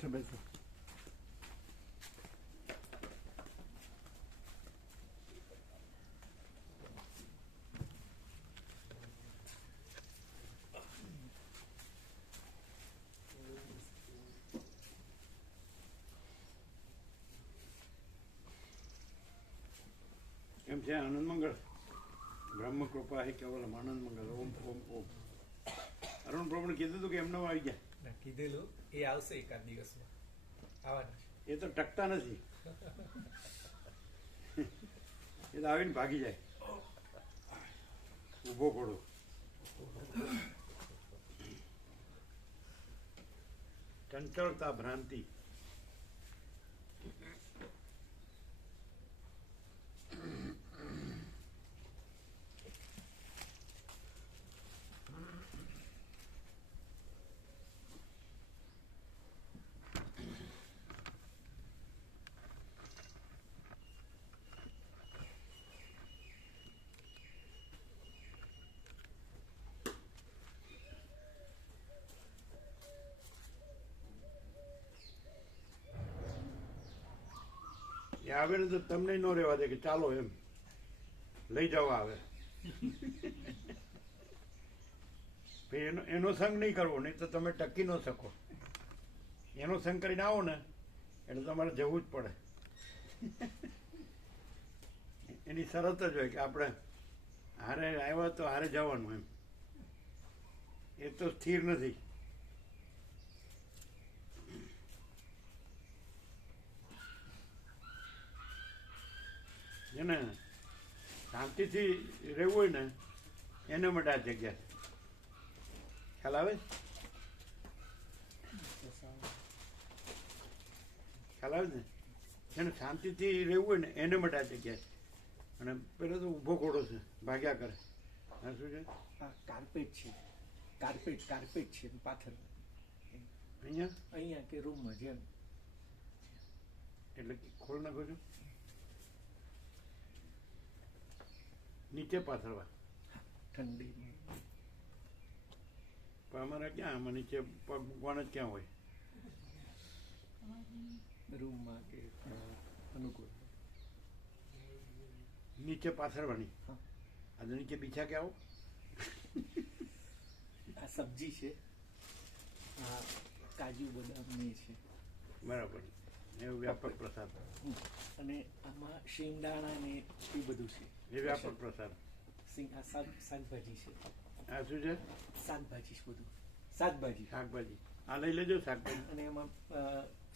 બેસો બેસો. કેમ છે? આનંદ મંગળ. બ્રહ્મ કૃપા હે કેવલમ આનંદ મંગળ. ઓમ ઓમ ઓમ. અરુણ પ્રભુને કીધું હતું કે એમને આવી ગયા? કીધેલું એ આવશે એકાદ દિવસમાં આવવાના એ તો ટકતા નથી. એ તો આવીને ભાગી જાય. ઊભો પડો. ચંચળતા ભ્રાંતિ. એ આવે ને તો તમને ન રહેવા દે કે ચાલો એમ લઈ જવા આવે. એનો સંગ નહીં કરવો, નહીં તો તમે ટકી ન શકો. એનો સંગ કરીને આવો ને એટલે તમારે જવું જ પડે. એની શરત જ હોય કે આપણે હારે આવ્યા તો હારે જવાનું એમ. એ તો સ્થિર નથી. એને શાંતિથી રહેવું હોય ને એના માટે આ જગ્યા છે. ખ્યાલ આવે? ખ્યાલ આવે ને? એને શાંતિથી રહેવું હોય ને એને માટે આ જગ્યા છે. અને પેલો તો ઊભો ઘોડો છે, ભાગ્યા કરે. હા, શું છે? કાર્પેટ છે. કાર્પેટ કાર્પેટ છે પાથર અહીંયા અહીંયા કે રૂમમાં જેમ. એટલે ખોલ નાખો છો નીચે પાથરવા ઠંડી. પણ અમારે ક્યાં આમાં નીચે પગ મૂકવાના જ ક્યાં હોય? રૂમમાં કે અનુકૂળ નીચે પાથરવાની. આ નીચે બીછા કે આવો. આ સબ્જી છે, આ કાજુ બદામની છે. બરાબર. એવું વ્યાપક પ્રસાદ. અને આમાં શિંગદાણા ને એ બધું છે. એ વ્યાપક પ્રસાદ. આ શાકભાજી છે. આ શું છે? શાકભાજી છે બધું. શાકભાજી શાકભાજી. આ લઈ લેજો શાકભાજી. અને એમાં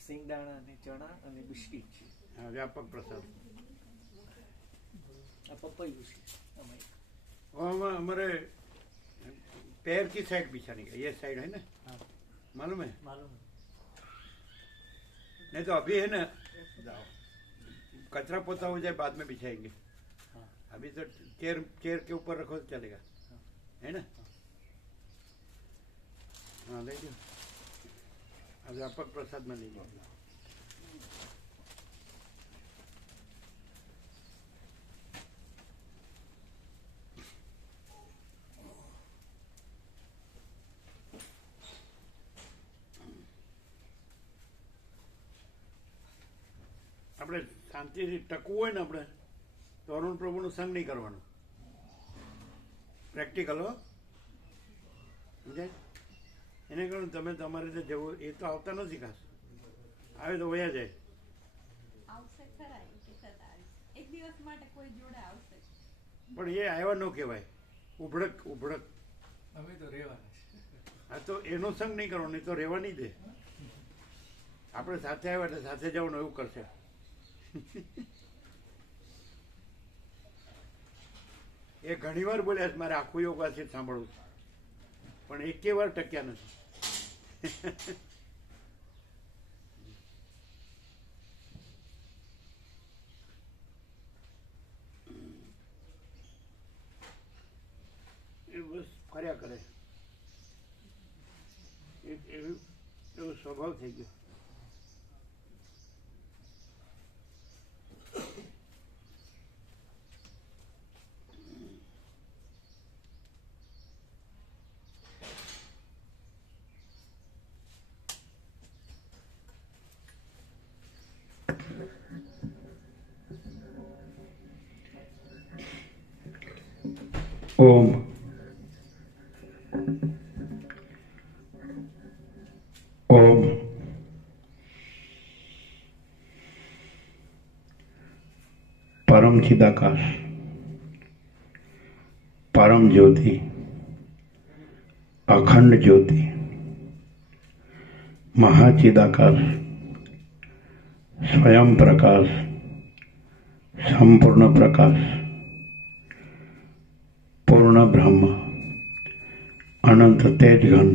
શિંગદાણા અને ચણા અને બિસ્કીટ છે. હા, વ્યાપક પ્રસાદ. આ પપૈયું છે. આમાં અમારે पैर की साइड बिछाने का, ये साइड है ना? हाँ, मालूम है? मालूम है। नहीं तो अभी है ना, कचरा पोता हो जाए बाद में बिछाएंगे. हाँ, अभी तो चेयर चेयर के ऊपर रखो तो चलेगा. हाँ, है ना? हाँ, ले लो. अब व्यापक प्रसाद में ले लो. આપણે શાંતિથી ટકવું હોય ને આપણે તો અરુણ પ્રભુનો સંગ નહીં કરવાનો. પ્રેક્ટિકલ હો, સમજાય? એને કહ્યું તમે તમારી રીતે જવું. એ તો આવતા નથી ખાસ, આવે તો વયા જાય. આવશે ખરા એક વખત આવે. એક દિવસ માટે કોઈ જોડે આવશે. પણ એ આવ્યા ન કહેવાય. ઉભડક ઉભડક. અમે તો રહેવાના છે. આ તો એનો સંગ નહીં કરવાનો, નહીં તો રહેવા નહીં દે. આપણે સાથે આવ્યા એટલે સાથે જવાનું એવું કરશે. એ ઘણી વાર બોલ્યા છે મારે આખું યોગા છે સાંભળવું, પણ એકે વાર ટક્યા નથી. એ બસ ફર્યા કરે. એવો સ્વભાવ થઈ ગયો. ઓમ ઓમ પરમ ચિદાકાશ પરમ જ્યોતિ અખંડ જ્યોતિ મહાચિદાકાશ સ્વયં પ્રકાશ સંપૂર્ણ પ્રકાશ પૂર્ણ બ્રહ્મ અનંત તેજઘન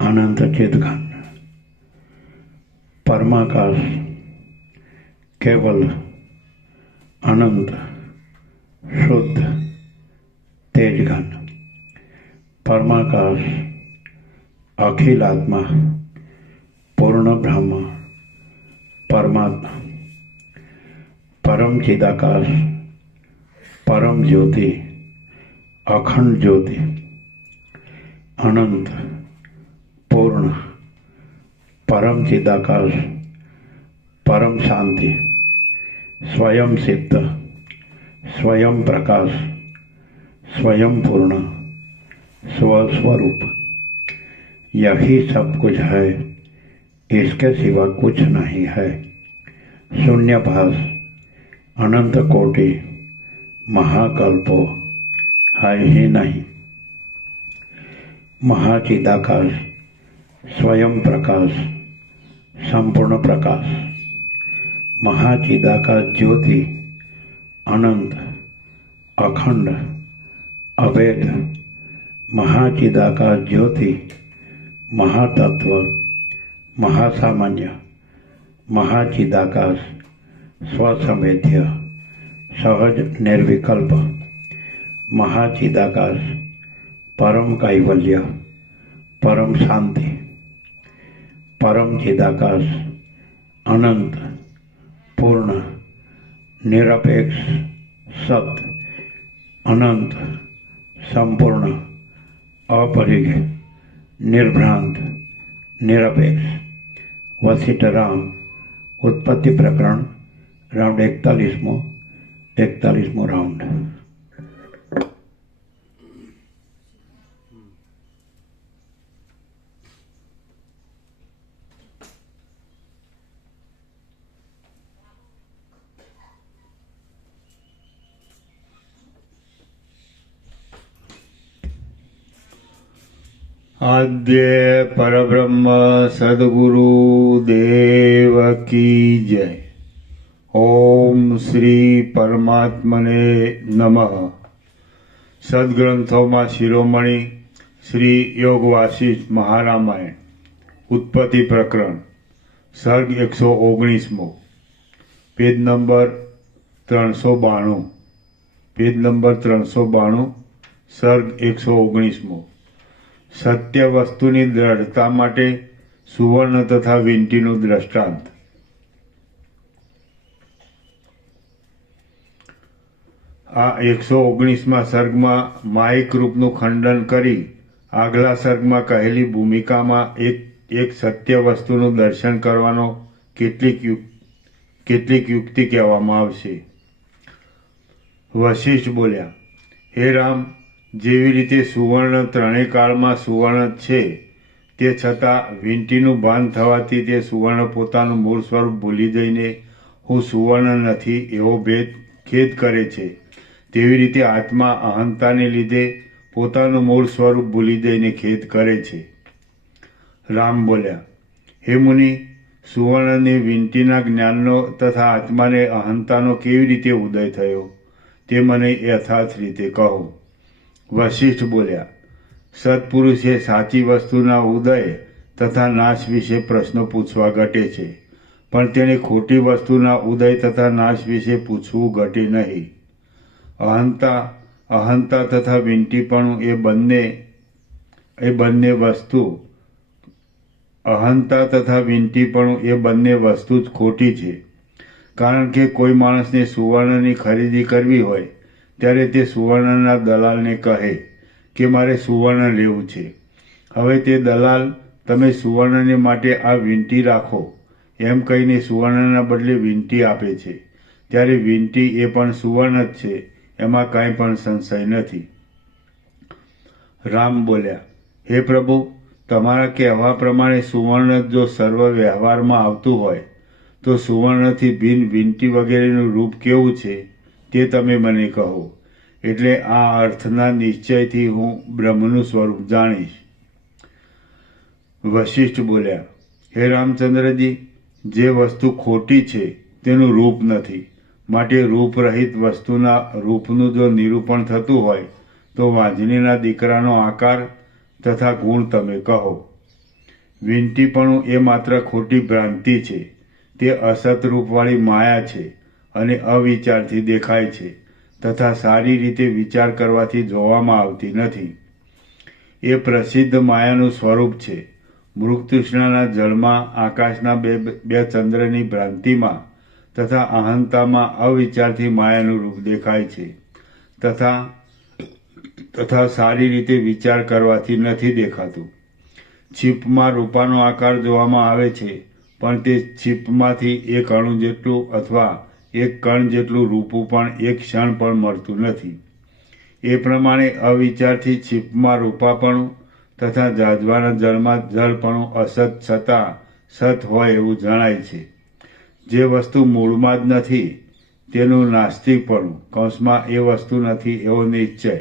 અનંત ચિદઘન પરમાકાશ કેવલ અનંત શુદ્ધ તેજઘન પરમાકાશ અખિલાત્મા પૂર્ણ બ્રહ્મ પરમાત્મા પરમ ચિદાકાશ પરમ જ્યોતિ અખંડ જ્યોતિ અનંત પૂર્ણ પરમ ચિદાકાશ પરમ શાંતિ स्वयं सिद्ध स्वयं प्रकाश स्वयं पूर्ण स्वस्वरूप यही सब कुछ है, इसके सिवा कुछ नहीं है। शून्यभास अनंत कोटि महाकल्पो है ही नहीं। महाचिदाकाश स्वयं प्रकाश संपूर्ण प्रकाश महाचिदाकाश ज्योति अनंत अखंड अभेद महाचिदाकाश ज्योति महातत्व महासामान्य महाचिदाकाश स्वसंवेद्य सहज निर्विकल्प महाचिदाकाश परम कैवल्य परम शांति परम चिदाकाश अनंत पूर्ण निरपेक्ष सत्य अनंत संपूर्ण अपरिग्रह निर्भ्रांत निरपेक्ष वशिष्ठ राम उत्पत्ति प्रकरण राउंड 41मो राउंड। आद्य परब्रह्म सद्गुरु देव की जय। ओम श्री परमात्मने नमः। सद्ग्रंथों शिरोमणि श्री योग वासिष्ठ महारामायण उत्पत्ति प्रकरण सर्ग 119मो पेज नंबर 392 पेज नंबर 392 सर्ग 119मो। सत्य वस्तुनी दृढ़ता माटे सुवर्ण तथा वींटीનું દ્રષ્ટાંત। આ 119મા સર્ગમાં માયિક રૂપનું ખંડન કરી આગલા સર્ગમાં કહેલી ભૂમિકામાં એક સત્ય વસ્તુનું દર્શન કરવાનો કેટલીક યુક્તિ કહેવામાં આવશે। વશિષ્ઠ બોલ્યા, હે રામ, જેવી રીતે સુવર્ણ ત્રણેય કાળમાં સુવર્ણ છે, તે છતાં વીંટીનું ભાન થવાથી તે સુવર્ણ પોતાનું મૂળ સ્વરૂપ ભૂલી જઈને હું સુવર્ણ નથી એવો ખેદ કરે છે, તેવી રીતે આત્મા અહંતાને લીધે પોતાનું મૂળ સ્વરૂપ ભૂલી જઈને ખેદ કરે છે। રામ બોલ્યા, હે મુનિ, સુવર્ણને વીંટીના જ્ઞાનનો તથા આત્માને અહંતાનો કેવી રીતે ઉદય થયો તે મને યથાર્થ રીતે કહો। વશિષ્ઠ બોલ્યા, સત્પુરુષે સાચી વસ્તુના ઉદય તથા નાશ વિશે પ્રશ્નો પૂછવા ઘટે છે, પણ તેણે ખોટી વસ્તુના ઉદય તથા નાશ વિશે પૂછવું ઘટે નહીં। અહંતા તથા વીંટીપણું એ બંને વસ્તુ જ ખોટી છે, કારણ કે કોઈ માણસને સુવર્ણની ખરીદી કરવી હોય ત્યારે તે સુવર્ણના દલાલને કહે કે મારે સુવર્ણ લેવું છે। હવે તે દલાલ તમે સુવર્ણને માટે આ વીંટી રાખો એમ કહીને સુવર્ણના બદલે વીંટી આપે છે, ત્યારે વીંટી એ પણ સુવર્ણ જ છે એમાં કાંઈ પણ સંશય નથી. રામ બોલ્યા, હે પ્રભુ, તમારા કહેવા પ્રમાણે સુવર્ણ જો સર્વ વ્યવહારમાં આવતું હોય તો સુવર્ણથી ભિન્ન વીંટી વગેરેનું રૂપ કેવું છે તે તમે મને કહો, એટલે આ અર્થના નિશ્ચયથી હું બ્રહ્મનું સ્વરૂપ જાણીશ. વશિષ્ઠ બોલ્યા, હે રામચંદ્રજી, જે વસ્તુ ખોટી છે તેનું રૂપ નથી, માટે રૂપરહિત વસ્તુના રૂપનું જો નિરૂપણ થતું હોય તો વાંજણીના દીકરાનો આકાર તથા ગુણ તમે કહો. વીંટીપણું એ માત્ર ખોટી ભ્રાંતિ છે, તે અસત રૂપવાળી માયા છે અને અવિચારથી દેખાય છે તથા સારી રીતે વિચાર કરવાથી જોવામાં આવતી નથી. એ પ્રસિદ્ધ માયાનું સ્વરૂપ છે. મૃગતૃષ્ણાના જળમાં, આકાશના બે ચંદ્રની ભ્રાંતિમાં તથા અહંતામાં અવિચારથી માયાનું રૂપ દેખાય છે તથા સારી રીતે વિચાર કરવાથી નથી દેખાતું. છીપમાં રૂપાનો આકાર જોવામાં આવે છે, પણ તે છીપમાંથી એક અણુ જેટલું અથવા એક કણ જેટલું રૂપું પણ એક ક્ષણ પણ મળતું નથી. એ પ્રમાણે અવિચારથી છીપમાં રૂપાપણું તથા જાજવાના જળમાં જળપણું અસત છતાં સત હોય એવું જણાય છે. જે વસ્તુ મૂળમાં જ નથી તેનું નાસ્તિકપણું, કૌંસમાં એ વસ્તુ નથી એવો નિશ્ચય.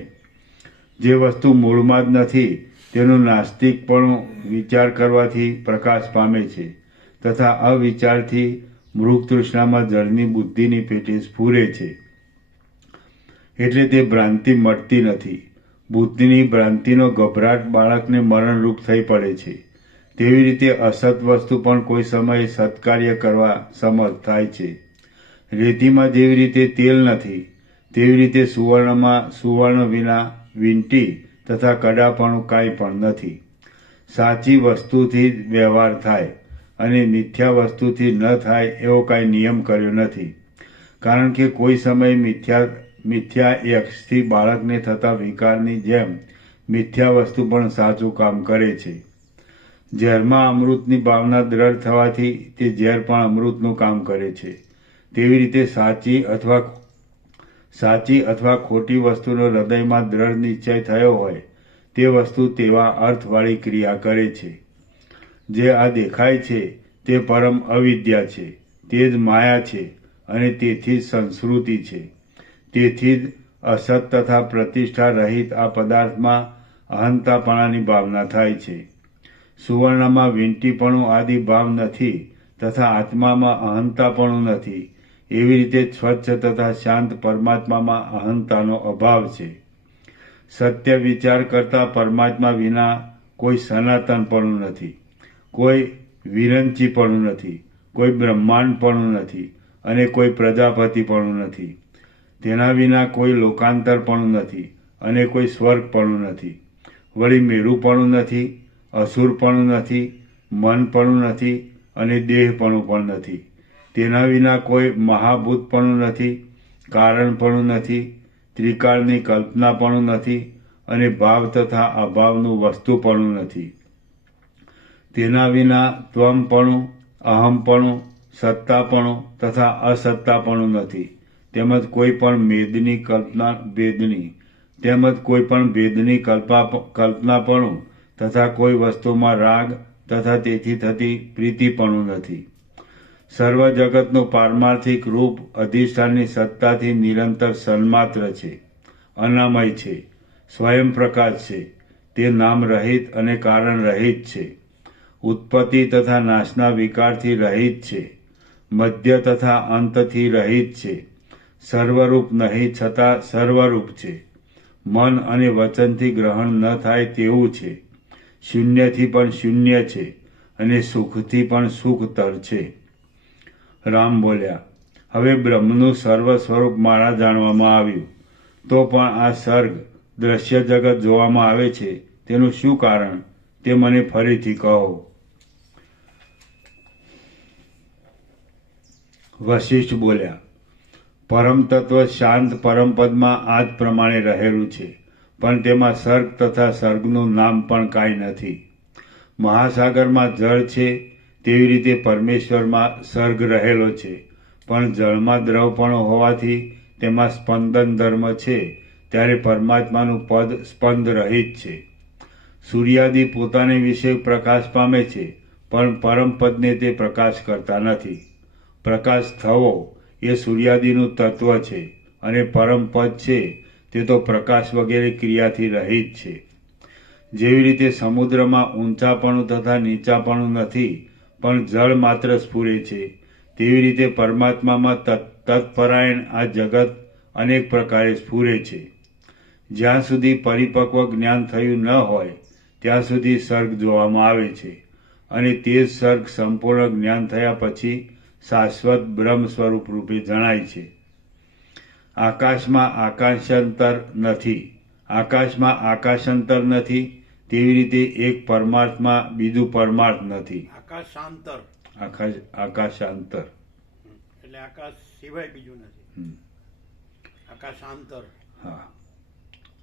જે વસ્તુ મૂળમાં જ નથી તેનું નાસ્તિકપણું વિચાર કરવાથી પ્રકાશ પામે છે તથા અવિચારથી મૃગતૃષ્ણામાં જળની બુદ્ધિની પેટે સ્ફુરે છે, એટલે તે ભ્રાંતિ મળતી નથી. બુદ્ધિની ભ્રાંતિનો ગભરાટ બાળકને મરણરૂપ થઈ પડે છે. તેવી રીતે અસત વસ્તુ પણ કોઈ સમયે સત્કાર્ય કરવા સમર્થ થાય છે. રેતીમાં જેવી રીતે તેલ નથી તેવી રીતે સુવર્ણમાં સુવર્ણ વિના વીંટી તથા કડાપણું કાંઈ પણ નથી. સાચી વસ્તુથી જ વ્યવહાર થાય અને મિથ્યા વસ્તુથી ન થાય એવો કાંઈ નિયમ કર્યો નથી. કારણ કે કોઈ સમયે મિથ્યા યક્ષથી બાળકને થતા વિકારની જેમ મિથ્યા વસ્તુ પણ સાચું કામ કરે છે. ઝેરમાં અમૃતની ભાવના દ્રઢ થવાથી તે ઝેર પણ અમૃતનું કામ કરે છે. તેવી રીતે સાચી અથવા ખોટી વસ્તુનો હૃદયમાં દ્રઢ નિશ્ચય થયો હોય તે વસ્તુ તેવા અર્થવાળી ક્રિયા કરે છે. જે આ દેખાય છે તે પરમ અવિદ્યા છે, તે જ માયા છે અને તેથી જ સંસ્કૃતિ છે. તેથી જ અસત તથા પ્રતિષ્ઠા રહિત આ પદાર્થમાં અહંતાપણાની ભાવના થાય છે. સુવર્ણમાં વીંટીપણું આદિ ભાવ નથી તથા આત્મામાં અહંતાપણું નથી. એવી રીતે સ્વચ્છ તથા શાંત પરમાત્મામાં અહંતાનો અભાવ છે. સત્ય વિચાર કરતા પરમાત્મા વિના કોઈ સનાતનપણું નથી, કોઈ વિરંચીપણું નથી, કોઈ બ્રહ્માંડપણું નથી અને કોઈ પ્રજાપતિપણું નથી. તેના વિના કોઈ લોકાંતરપણું નથી અને કોઈ સ્વર્ગપણું નથી. વળી મેરુપણું નથી, અસુરપણું નથી, મનપણું નથી અને દેહપણું પણ નથી. તેના વિના કોઈ મહાભૂતપણું નથી, કારણપણું નથી, ત્રિકાળની કલ્પનાપણું નથી અને ભાવ તથા અભાવનું વસ્તુપણું નથી. તેના વિના ત્વમપણું, અહમપણું, સત્તાપણું તથા અસત્તાપણું નથી. તેમજ કોઈ પણ ભેદની કલ્પનાપણું તથા કોઈ વસ્તુમાં રાગ તથા તેથી થતી પ્રીતિપણું નથી. સર્વ જગતનું પારમાર્થિક રૂપ અધિષ્ઠાનની સત્તાથી નિરંતર સન્માત્ર છે, અનામય છે, સ્વયં પ્રકાશ છે. તે નામ રહિત અને કારણ રહિત છે. ઉત્પત્તિ તથા નાશના વિકારથી રહિત છે. મધ્ય તથા અંતથી રહિત છે. સર્વરૂપ નહીં છતાં સર્વરૂપ છે. મન અને વચનથી ગ્રહણ ન થાય તેવું છે. શૂન્યથી પણ શૂન્ય છે અને સુખથી પણ સુખતર છે. રામ બોલ્યા, હવે બ્રહ્મનું સર્વ સ્વરૂપ મારા જાણવામાં આવ્યું, તો પણ આ સર્ગ દ્રશ્ય જગત જોવામાં આવે છે તેનું શું કારણ તે મને ફરીથી કહો. વશિષ્ઠ બોલ્યા, પરમ તત્વ શાંત પરમપદમાં આ જ પ્રમાણે રહેલું છે, પણ તેમાં સર્ગ તથા સર્ગનું નામ પણ કાંઈ નથી. મહાસાગરમાં જળ છે તેવી રીતે પરમેશ્વરમાં સર્ગ રહેલો છે, પણ જળમાં દ્રવપણું હોવાથી તેમાં સ્પંદન ધર્મ છે, ત્યારે પરમાત્માનું પદ સ્પંદ રહિત છે. સૂર્યાદિ પોતાને વિશે પ્રકાશ પામે છે, પણ પરમપદને તે પ્રકાશ કરતા નથી. પ્રકાશ થવો એ સૂર્યાદિનું તત્વ છે, અને પરમપદ છે તે તો પ્રકાશ વગેરે ક્રિયાથી રહિત છે. જેવી રીતે સમુદ્રમાં ઊંચાપણું તથા નીચાપણું નથી, પણ જળ માત્ર સ્ફુરે છે, તેવી રીતે પરમાત્મામાં તત્પરાયણ આ જગત અનેક પ્રકારે સ્ફુરે છે. જ્યાં સુધી પરિપક્વ જ્ઞાન થયું ન હોય ત્યાં સુધી સર્ગ જોવામાં આવે છે, અને તે જ સર્ગ સંપૂર્ણ જ્ઞાન થયા પછી શાશ્વત બ્રહ્મ સ્વરૂપ રૂપે જણાય છે. આકાશમાં આકાશાંતર નથી. આકાશમાં આકાશાંતર નથી, તેવી રીતે એક પરમાર્થમાં બીજું પરમાર્થ નથી. આકાશાંતર આકાશાંતર એટલે આકાશ સિવાય બીજું નથી. આકાશાંતર. હા.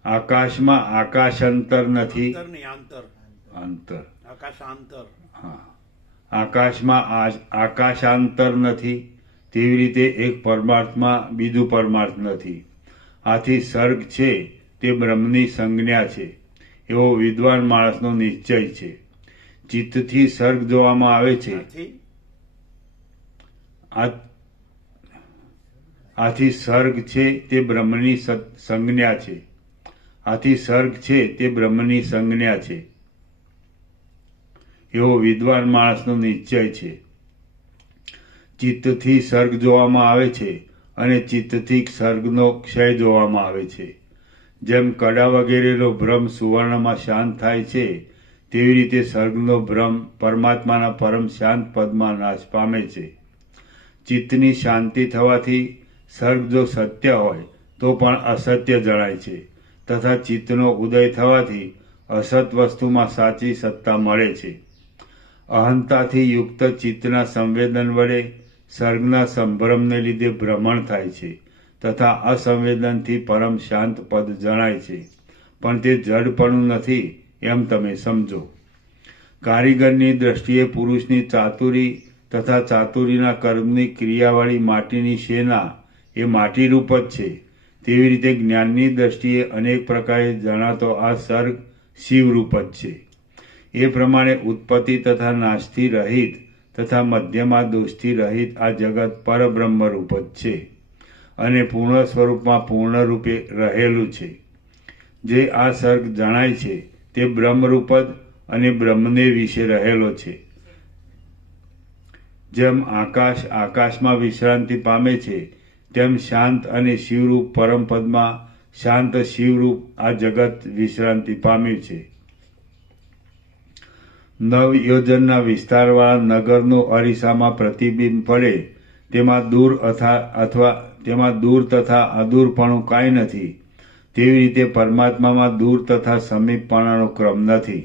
આકાશમાં આકાશાંતર નથી. અંતર નહીં, આંતર. અંતર. આકાશાંતર. હા. આકાશમાં આકાશાંતર નથી, તેવી રીતે એક પરમાર્થમાં બીજું પરમાર્થ નથી. આથી સર્ગ છે તે બ્રહ્મની સંજ્ઞા છે, એવો વિદ્વાન માણસનો નિશ્ચય છે. ચિત્તથી સર્ગ જોવામાં આવે છે. આથી સર્ગ છે તે બ્રહ્મની સંજ્ઞા છે. આથી સર્ગ છે તે બ્રહ્મની સંજ્ઞા છે, એવો વિદ્વાન માણસનો નિશ્ચય છે. ચિત્તથી સર્ગ જોવામાં આવે છે, અને ચિત્તથી સર્ગનો ક્ષય જોવામાં આવે છે. જેમ કડા વગેરેનો ભ્રમ સુવર્ણમાં શાંત થાય છે, તેવી રીતે સર્ગનો ભ્રમ પરમાત્માના પરમ શાંત પદમાં નાશ પામે છે. ચિત્તની શાંતિ થવાથી સર્ગ જો સત્ય હોય તો પણ અસત્ય જણાય છે, તથા ચિત્તનો ઉદય થવાથી અસત વસ્તુમાં સાચી સત્તા મળે છે. અહંતાથી યુક્ત ચિત્તના સંવેદન વડે સર્ગના સંભ્રમને લીધે ભ્રમણ થાય છે, તથા અસંવેદનથી પરમ શાંત પદ જણાય છે, પણ તે જડપણું નથી એમ તમે સમજો. કારીગરની દ્રષ્ટિએ પુરુષની ચાતુરી તથા ચાતુરીના કર્મની ક્રિયાવાળી માટીની સેના એ માટીરૂપ જ છે, તેવી રીતે જ્ઞાનની દ્રષ્ટિએ અનેક પ્રકારે જણાતો આ સર્ગ શિવરૂપ જ છે. એ પ્રમાણે ઉત્પત્તિ તથા નાશથી રહિત તથા મધ્યમાં દોષથી રહિત આ જગત પરબ્રહ્મરૂપ જ છે, અને પૂર્ણ સ્વરૂપમાં પૂર્ણરૂપે રહેલું છે. જે આ સર્ગ જણાય છે તે બ્રહ્મરૂપ જ અને બ્રહ્મને વિશે રહેલો છે. જેમ આકાશ આકાશમાં વિશ્રાંતિ પામે છે, તેમ શાંત અને શિવરૂપ પરમપદમાં શાંત શિવરૂપ આ જગત વિશ્રાંતિ પામ્યું છે. 9 યોજનના વિસ્તારવાળા નગરનું અરીસામાં પ્રતિબિંબ પડે તેમાં દૂર તથા અદૂરપણું કાંઈ નથી, તેવી રીતે પરમાત્મામાં દૂર તથા સમીપપણાનો ક્રમ નથી.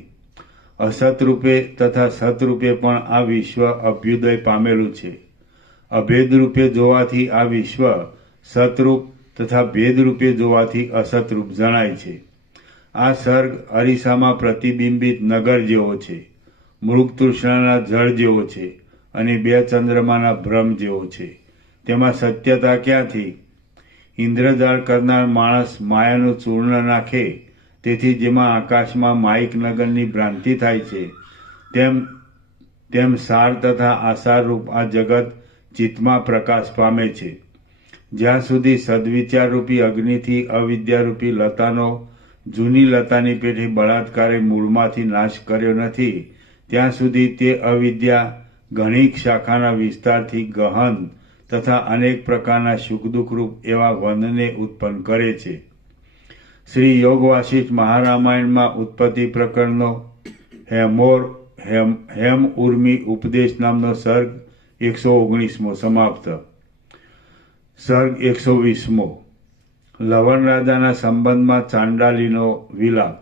અસતરૂપે તથા સતરૂપે પણ આ વિશ્વ અભ્યુદય પામેલું છે. અભેદરૂપે જોવાથી આ વિશ્વ સતરૂપ તથા ભેદરૂપે જોવાથી અસતરૂપ જણાય છે. આ સર્ગ અરીસામાં પ્રતિબિંબિત નગર જેવો છે, મૃગતૃષ્ણાના જળ જેવો છે, અને 2 ચંદ્રમાના ભ્રમ જેવો છે. તેમાં સત્યતા ક્યાંથી? ઇન્દ્રજાળ કરનાર માણસ માયાનું ચૂર્ણ નાખે, તેથી જેમાં આકાશમાં માયિક નગરની ભ્રાંતિ થાય છે, તેમ સાર તથા આસારરૂપ આ જગત ચિત્તમાં પ્રકાશ પામે છે. જ્યાં સુધી સદવિચારરૂપી અગ્નિથી અવિદ્યારૂપી લતાનો જૂની લતાની પેઠે બળાત્કારે મૂળમાંથી નાશ કર્યો નથી, ત્યાં સુધી તે અવિદ્યા ઘણી શાખાના વિસ્તારથી ગહન તથા અનેક પ્રકારના સુખ દુઃખરૂપ એવા વનને ઉત્પન્ન કરે છે. શ્રી યોગ વાસિષ્ઠ મહારામાયણમાં ઉત્પત્તિ પ્રકરણનો હેમ ઉર્મી ઉપદેશ નામનો સર્ગ 119મો સમાપ્ત. સર્ગ 120મો. લવણ રાજાના સંબંધમાં ચાંડાલીનો વિલાપ.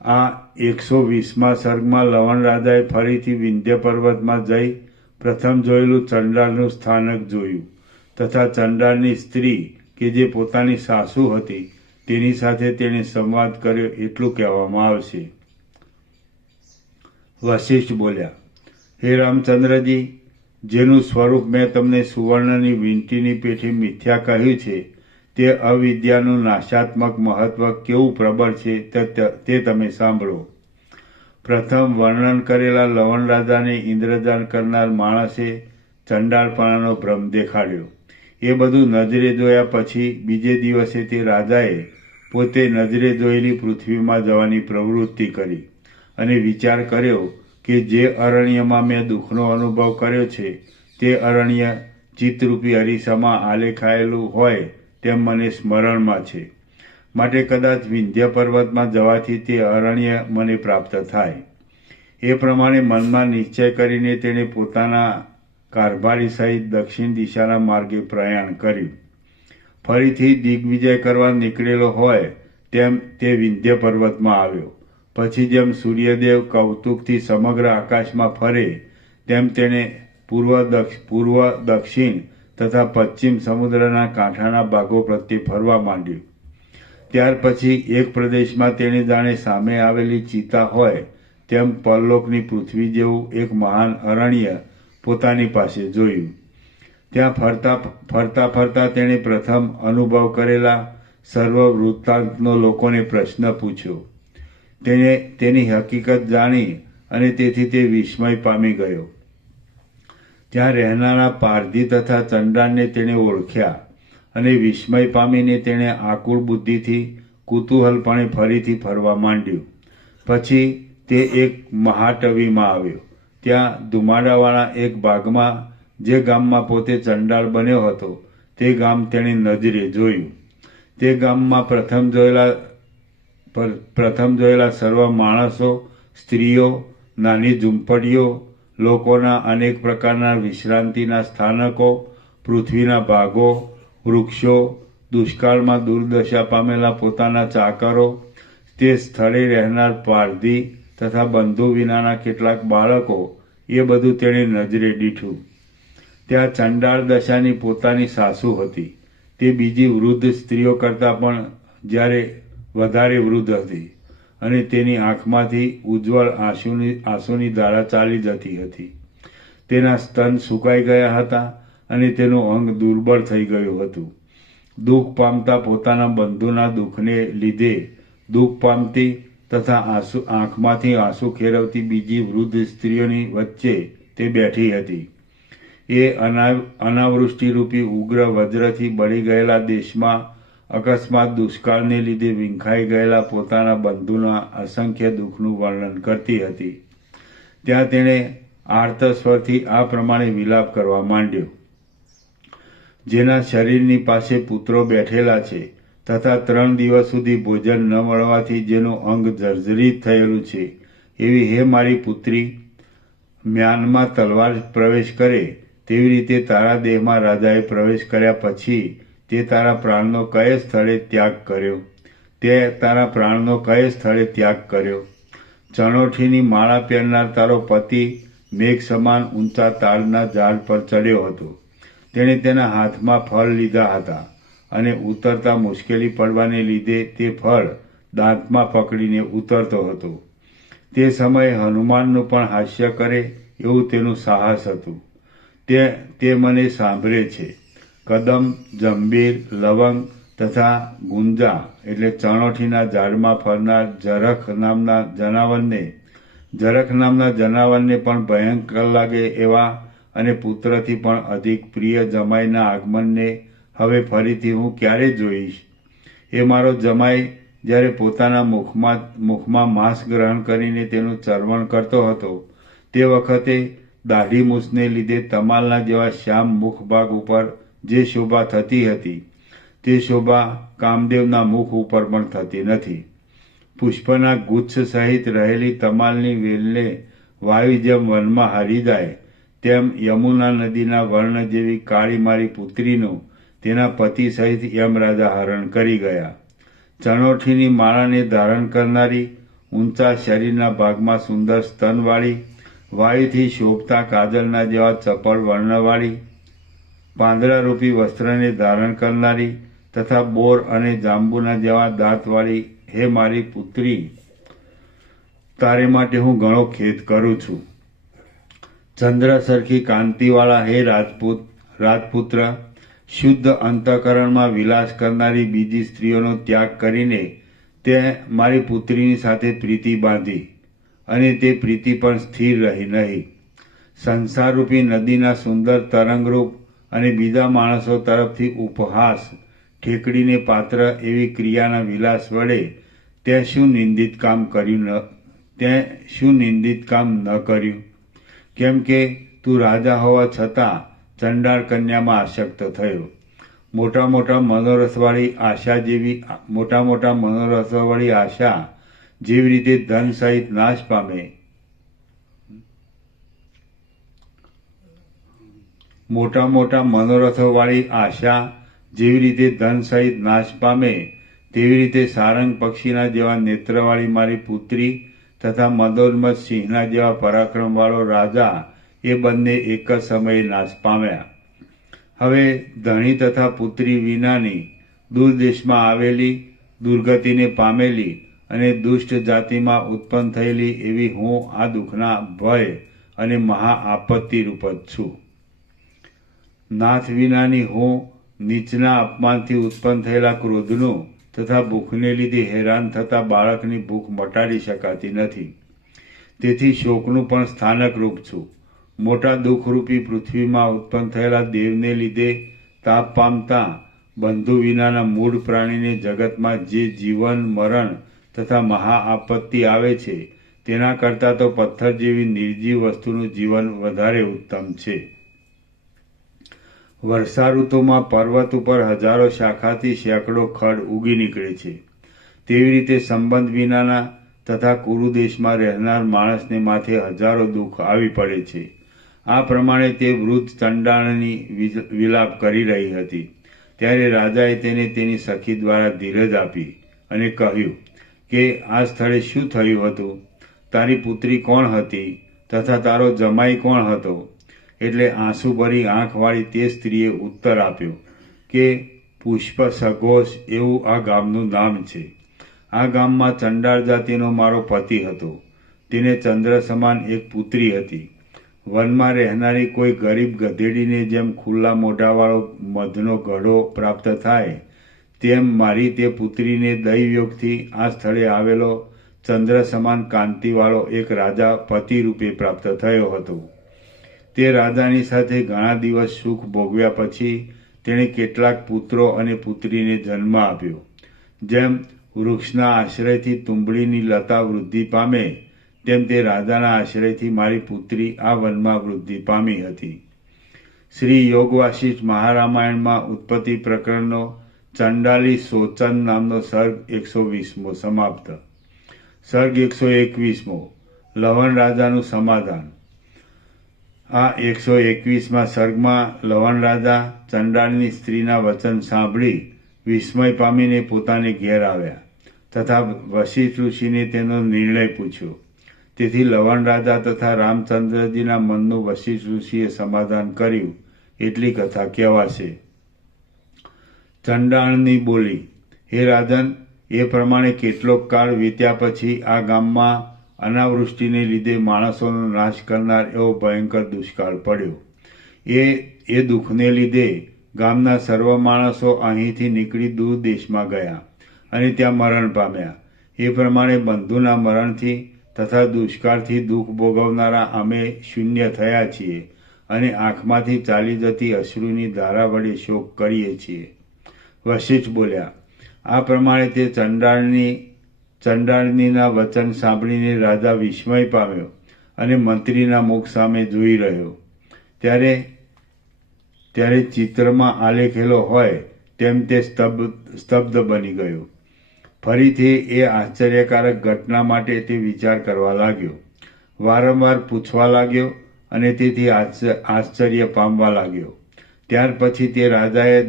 આ 120મા સર્ગમાં લવણ રાજાએ ફરીથી વિંધ્ય પર્વતમાં જઈ પ્રથમ જોયેલું ચંડાળનું સ્થાનક જોયું, તથા ચંડાળની સ્ત્રી કે જે પોતાની સાસુ હતી તેની સાથે તેણે સંવાદ કર્યો એટલું કહેવામાં આવશે. વશિષ્ઠ બોલ્યા, હે રામચંદ્રજી, જેનું સ્વરૂપ મેં તમને સુવર્ણની વીંટીની પેઠે મિથ્યા કહ્યું છે, તે અવિદ્યાનું નાશાત્મક મહત્વ કેવું પ્રબળ છે તે તમે સાંભળો. પ્રથમ વર્ણન કરેલા લવણ રાજાને ઇન્દ્રજાન કરનાર માણસે ચંડાળપણાનો ભ્રમ દેખાડ્યો. એ બધું નજરે જોયા પછી બીજે દિવસે તે રાજાએ પોતે નજરે જોયેલી પૃથ્વીમાં જવાની પ્રવૃત્તિ કરી અને વિચાર કર્યો કે જે અરણ્યમાં મેં દુઃખનો અનુભવ કર્યો છે તે અરણ્ય ચિત્તરૂપી અરીસામાં આલેખાયેલું હોય તેમ મને સ્મરણમાં છે. માટે કદાચ વિંધ્ય પર્વતમાં જવાથી તે અરણ્ય મને પ્રાપ્ત થાય. એ પ્રમાણે મનમાં નિશ્ચય કરીને તેણે પોતાના કારભારી સહિત દક્ષિણ દિશાના માર્ગે પ્રયાણ કર્યું. ફરીથી દિગ્વિજય કરવા નીકળેલો હોય તેમ તે વિંધ્ય પર્વતમાં આવ્યો. પછી જેમ સૂર્યદેવ કૌતુકથી સમગ્ર આકાશમાં ફરે તેમ તેણે પૂર્વ, દક્ષિણ તથા પશ્ચિમ સમુદ્રના કાંઠાના ભાગો પ્રત્યે ફરવા માંડ્યું. ત્યાર પછી એક પ્રદેશમાં તેણે જાણે સામે આવેલી ચિતા હોય તેમ પરલોકની પૃથ્વી જેવું એક મહાન અરણ્ય પોતાની પાસે જોયું. ત્યાં ફરતા ફરતા તેણે પ્રથમ અનુભવ કરેલા સર્વ વૃત્તાંતનો લોકોને પ્રશ્ન પૂછ્યો. તેણે તેની હકીકત જાણી અને તેથી તે વિસ્મય પામી ગયો. ત્યાં રહેનારા પારધી તથા ચંડાળને તેણે ઓળખ્યા અને વિસ્મય પામીને તેણે આકુળ બુદ્ધિથી કુતૂહલપણે ફરીથી ફરવા માંડ્યું. પછી તે એક મહાટવીમાં આવ્યો. ત્યાં ધુમાડાવાળા એક ભાગમાં જે ગામમાં પોતે ચંડાળ બન્યો હતો તે ગામ તેણે નજરે જોયું. તે ગામમાં પ્રથમ જોયેલા સર્વ માણસો, સ્ત્રીઓ, નાની ઝૂંપડીઓ, લોકોના અનેક પ્રકારના વિશ્રાંતિના સ્થાનકો, પૃથ્વીના ભાગો, વૃક્ષો, દુષ્કાળમાં દુર્દશા પામેલા પોતાના ચાકરો, તે સ્થળે રહેનાર પારધી તથા બંધુ વિનાના કેટલાક બાળકો, એ બધું તેણે નજરે દીઠું. ત્યાં ચંડાળ દશાની પોતાની સાસુ હતી. તે બીજી વૃદ્ધ સ્ત્રીઓ કરતાં પણ જ્યારે વધારે વૃદ્ધ હતી અને તેની આંખમાંથી ઉજ્જવળ આંસુની ધારા ચાલી જતી હતી. તેના સ્તન સુકાઈ ગયા હતા અને તેનું અંગ દુર્બળ થઈ ગયું હતું. દુઃખ પામતા પોતાના બંધુના દુઃખને લીધે દુઃખ પામતી તથા આંખમાંથી આંસુ ખેરવતી બીજી વૃદ્ધ સ્ત્રીઓની વચ્ચે તે બેઠી હતી. એ અનાવૃષ્ટિરૂપી ઉગ્ર વજ્રથી બળી ગયેલા દેશમાં અકસ્માત દુષ્કાળને લીધે વિંખાઈ ગયેલા પોતાના બંધુના અસંખ્ય દુઃખનું વર્ણન કરતી હતી. ત્યાં તેણે આર્ત સ્વરથી આ પ્રમાણે વિલાપ કરવા માંડ્યો. જેના શરીરની પાસે પુત્રો બેઠેલા છે તથા 3 દિવસ સુધી ભોજન ન મળવાથી જેનું અંગ જર્જરિત થયેલું છે, એવી હે મારી પુત્રી, મ્યાનમાં તલવાર પ્રવેશ કરે તેવી રીતે તારા દેહમાં રાજાએ પ્રવેશ કર્યા પછી તે તારા પ્રાણનો કયે સ્થળે ત્યાગ કર્યો? ચણોઠીની માળા પહેરનાર તારો પતિ મેઘ સમાન ઊંચા તાડના ઝાડ પર ચડ્યો હતો. તેણે તેના હાથમાં ફળ લીધા હતા અને ઉતરતા મુશ્કેલી પડવાને લીધે તે ફળ દાંતમાં પકડીને ઉતરતો હતો. તે સમયે હનુમાનનું પણ હાસ્ય કરે એવું તેનું સાહસ હતું. તે મને સાંભળે છે. કદમ, જંબીર, લવંગ તથા ગુંજા એટલે ચણોઠીના ઝાડમાં ફરનાર ઝરખ નામના જનાવરને પણ ભયંકર લાગે એવા અને પુત્રથી પણ અધિક પ્રિય જમાઈના આગમનને હવે ફરીથી હું ક્યારે જોઈશ? એ મારો જમાઈ જ્યારે પોતાના મુખમાં માંસ ગ્રહણ કરીને તેનું ચરવણ કરતો હતો તે વખતે દાઢી મૂછને લીધે તમાલના જેવા શ્યામ મુખભાગ ઉપર જે શોભા થતી હતી તે શોભા કામદેવના મુખ ઉપર પણ થતી નથી. પુષ્પના ગુચ્છ સહિત રહેલી તમાલની વેલને વાયુ જેમ વનમાં હારી જાય તેમ યમુના નદીના વર્ણ જેવી કાળી મારી પુત્રીનું તેના પતિ સહિત યમરાજા હરણ કરી ગયા. ચણોઠીની માળાને ધારણ કરનારી, ઊંચા શરીરના ભાગમાં સુંદર સ્તનવાળી, વાયુથી શોભતા કાજલના જેવા ચપળ વર્ણવાળી, પાંદડારૂપી વસ્ત્રને ધારણ કરનારી તથા બોર અને જાંબુના જેવા દાંતવાળી હે મારી પુત્રી, તારે માટે હું ઘણો ખેદ કરું છું. ચંદ્ર સરખી કાંતિવાળા હે રાજપુત્ર, શુદ્ધ અંતઃકરણમાં વિલાસ કરનારી બીજી સ્ત્રીઓનો ત્યાગ કરીને તે મારી પુત્રીની સાથે પ્રીતિ બાંધી, અને તે પ્રીતિ પણ સ્થિર રહી નહીં. સંસારરૂપી નદીના સુંદર તરંગરૂપ અને બીજા માણસો તરફથી ઉપહાસ ઠેકડીને પાત્ર એવી ક્રિયાના વિલાસ વડે તે શું નિંદિત કામ ન કર્યું? કેમ કે તું રાજા હોવા છતાં ચંડાળ કન્યામાં આસક્ત થયો. મોટા મોટા મનોરથવાળી આશા જેવી રીતે ધન સહિત નાશ પામે, મોટા મોટા મનોરથોવાળી આશા જેવી રીતે ધન સહિત નાશ પામે, તેવી રીતે સારંગ પક્ષીના જેવા નેત્રવાળી મારી પુત્રી તથા મદોન્મત્ત સિંહના જેવા પરાક્રમવાળો રાજા એ બંને એક જ સમયે નાશ પામ્યા. હવે ધણી તથા પુત્રી વિનાની દૂરદેશમાં આવેલી, દુર્ગતિને પામેલી અને દુષ્ટ જાતિમાં ઉત્પન્ન થયેલી એવી હું આ દુઃખના ભય અને મહા આપત્તિ રૂપ જ છું. નાથ વિનાની હું નીચના અપમાનથી ઉત્પન્ન થયેલા ક્રોધનું તથા ભૂખને લીધે હેરાન થતા બાળકની ભૂખ મટાડી શકાતી નથી. તેથી શોકનું પણ સ્થાનક રૂપ છું. મોટા દુઃખરૂપી પૃથ્વીમાં ઉત્પન્ન થયેલા દેવને લીધે તાપ પામતા બંધુ વિનાના મૂળ પ્રાણીને જગતમાં જે જીવન મરણ તથા મહા આપત્તિ આવે છે તેના કરતાં તો પથ્થર જેવી નિર્જીવ વસ્તુનું જીવન વધારે ઉત્તમ છે. વર્ષા ઋતુમાં પર્વત ઉપર હજારો શાખાથી સેંકડો ખડ ઉગી નીકળે છે, તેવી રીતે સંબંધ વિનાના તથા કુરુદેશમાં રહેનાર માણસને માથે હજારો દુઃખ આવી પડે છે. આ પ્રમાણે તે વૃદ્ધ ચંડાળની વિલાપ કરી રહી હતી. ત્યારે રાજાએ તેને તેની સખી દ્વારા ધીરજ આપી અને કહ્યું કે આ સ્થળે શું થયું હતું? તારી પુત્રી કોણ હતી તથા તારો જમાઈ કોણ હતો? એટલે આંસુ ભરી આંખવાળી તે સ્ત્રીએ ઉત્તર આપ્યો કે પુષ્પ સઘોષ એવું આ ગામનું નામ છે. આ ગામમાં ચંડાળ જાતિનો મારો પતિ હતો. તેને ચંદ્ર સમાન એક પુત્રી હતી. વનમાં રહેનારી કોઈ ગરીબ ગધેડીને જેમ ખુલ્લા મોઢાવાળો મધનો ઘડો પ્રાપ્ત થાય તેમ મારી તે પુત્રીને દૈવયોગથી આ સ્થળે આવેલો ચંદ્ર સમાન કાંતિવાળો એક રાજા પતિ રૂપે પ્રાપ્ત થયો હતો. તે રાજાની સાથે ઘણા દિવસ સુખ ભોગવ્યા પછી તેણે કેટલાક પુત્રો અને પુત્રીને જન્મ આપ્યો. જેમ વૃક્ષના આશ્રયથી તુંબડીની લતા વૃદ્ધિ પામે તેમ તે રાજાના આશ્રયથી મારી પુત્રી આ વનમાં વૃદ્ધિ પામી હતી. શ્રી યોગ વાસિષ્ઠ મહારામાયણમાં ઉત્પત્તિ પ્રકરણનો ચંડાલી શોચન નામનો સર્ગ 120મો સમાપ્ત. સર્ગ 121મો લવણ રાજાનું સમાધાન. આ 121મા સર્ગમાં લવણ રાજા ચંડાળની સ્ત્રીના વચન સાંભળી વિસ્મય પામીને પોતાને ઘેર આવ્યા તથા વશિષ્ઠ ઋષિને તેનો નિર્ણય પૂછ્યો. તેથી લવણ રાજા તથા રામચંદ્રજીના મનનું વશિષ્ઠ ઋષિએ સમાધાન કર્યું એટલી કથા કહેવાશે. ચંડાળની બોલી. હે રાજન, એ પ્રમાણે કેટલોક કાળ વીત્યા પછી આ ગામમાં અનાવૃષ્ટિને લીધે માણસોનો નાશ કરનાર એવો ભયંકર દુષ્કાળ પડ્યો. એ દુઃખને લીધે ગામના સર્વ માણસો અહીંથી નીકળી દૂર દેશમાં ગયા અને ત્યાં મરણ પામ્યા. એ પ્રમાણે બંધુના મરણથી તથા દુષ્કાળથી દુઃખ ભોગવનારા અમે શૂન્ય થયા છીએ અને આંખમાંથી ચાલી જતી અશ્રુની ધારા વડે શોક કરીએ છીએ. વશિષ્ઠ બોલ્યા. આ પ્રમાણે તે ચંડાળનીના વચન સાંભળીને રાજા વિસ્મય પામ્યો અને મંત્રીના મુખ સામે જોઈ રહ્યો. ત્યારે ચિત્રમાં આલેખેલો હોય તેમ તે સ્તબ્ધ બની ગયો. ફરીથી એ આશ્ચર્યકારક ઘટના માટે તે વિચાર કરવા લાગ્યો. વારંવાર પૂછવા લાગ્યો અને તેથી આશ્ચર્ય પામવા લાગ્યો. ત્યાર પછી તે રાજાએ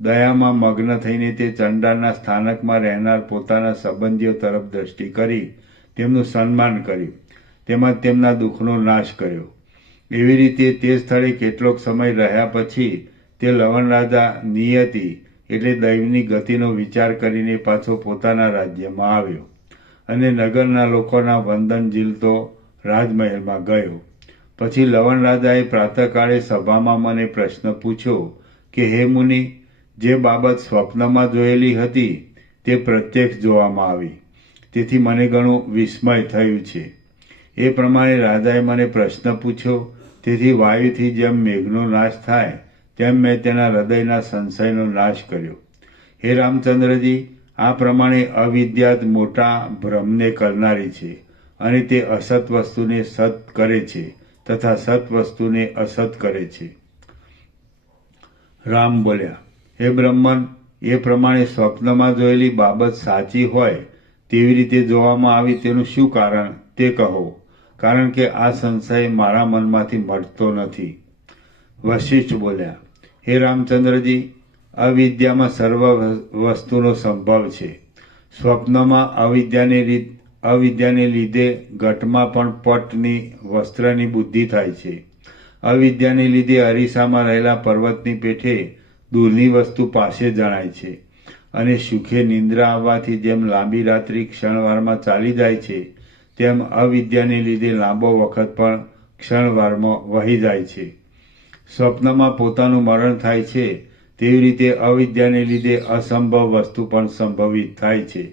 દયામાં મગ્ન થઈને તે ચંડાળના સ્થાનકમાં રહેનાર પોતાના સંબંધીઓ તરફ દ્રષ્ટિ કરી તેમનું સન્માન કર્યું, તેમજ તેમના દુઃખનો નાશ કર્યો. એવી રીતે તે સ્થળે કેટલોક સમય રહ્યા પછી તે લવણ રાજા નિયતિ એટલે દૈવની ગતિનો વિચાર કરીને પાછો પોતાના રાજ્યમાં આવ્યો અને નગરના લોકોના વંદન ઝીલતો રાજમહેલમાં ગયો. પછી લવણ રાજાએ પ્રાતઃકાળે સભામાં મને પ્રશ્ન પૂછ્યો કે હે મુનિ, જે બાબત સ્વપ્નમાં જોયેલી હતી તે પ્રત્યક્ષ જોવામાં આવી, તેથી મને ઘણું વિસ્મય થયું છે. એ પ્રમાણે રાજાએ મને પ્રશ્ન પૂછ્યો, તેથી વાયુથી જેમ મેઘનો નાશ થાય તેમ મેં તેના હૃદયના સંશયનો નાશ કર્યો. હે રામચંદ્રજી, આ પ્રમાણે અવિદ્યા જ મોટા ભ્રમને કરનારી છે, અને તે અસત વસ્તુને સત કરે છે તથા સત વસ્તુને અસત કરે છે. રામ બોલ્યા, હે બ્રહ્મન, એ પ્રમાણે સ્વપ્નમાં જોયેલી બાબત સાચી હોય તેવી રીતે જોવામાં આવી તેનું શું કારણ તે કહો, કારણ કે આ સંશય મારા મનમાંથી મટતો નથી. વશિષ્ઠ બોલ્યા, હે રામચંદ્રજી, અવિદ્યામાં સર્વ વસ્તુનો સંભવ છે. સ્વપ્નમાં અવિદ્યાને લીધે ઘટમાં પણ પટની વસ્ત્રની બુદ્ધિ થાય છે. અવિદ્યાને લીધે અરીસામાં રહેલા પર્વતની પેઠે દૂરની વસ્તુ પાસે જણાય છે, અને સુખે નિંદ્રા આવવાથી જેમ લાંબી રાત્રિ ક્ષણવારમાં ચાલી જાય છે, તેમ અવિદ્યાને લીધે લાંબો વખત પણ ક્ષણવારમાં વહી જાય છે. સ્વપ્નમાં પોતાનું મરણ થાય છે, તેવી રીતે અવિદ્યાને લીધે અસંભવ વસ્તુ પણ સંભવિત થાય છે.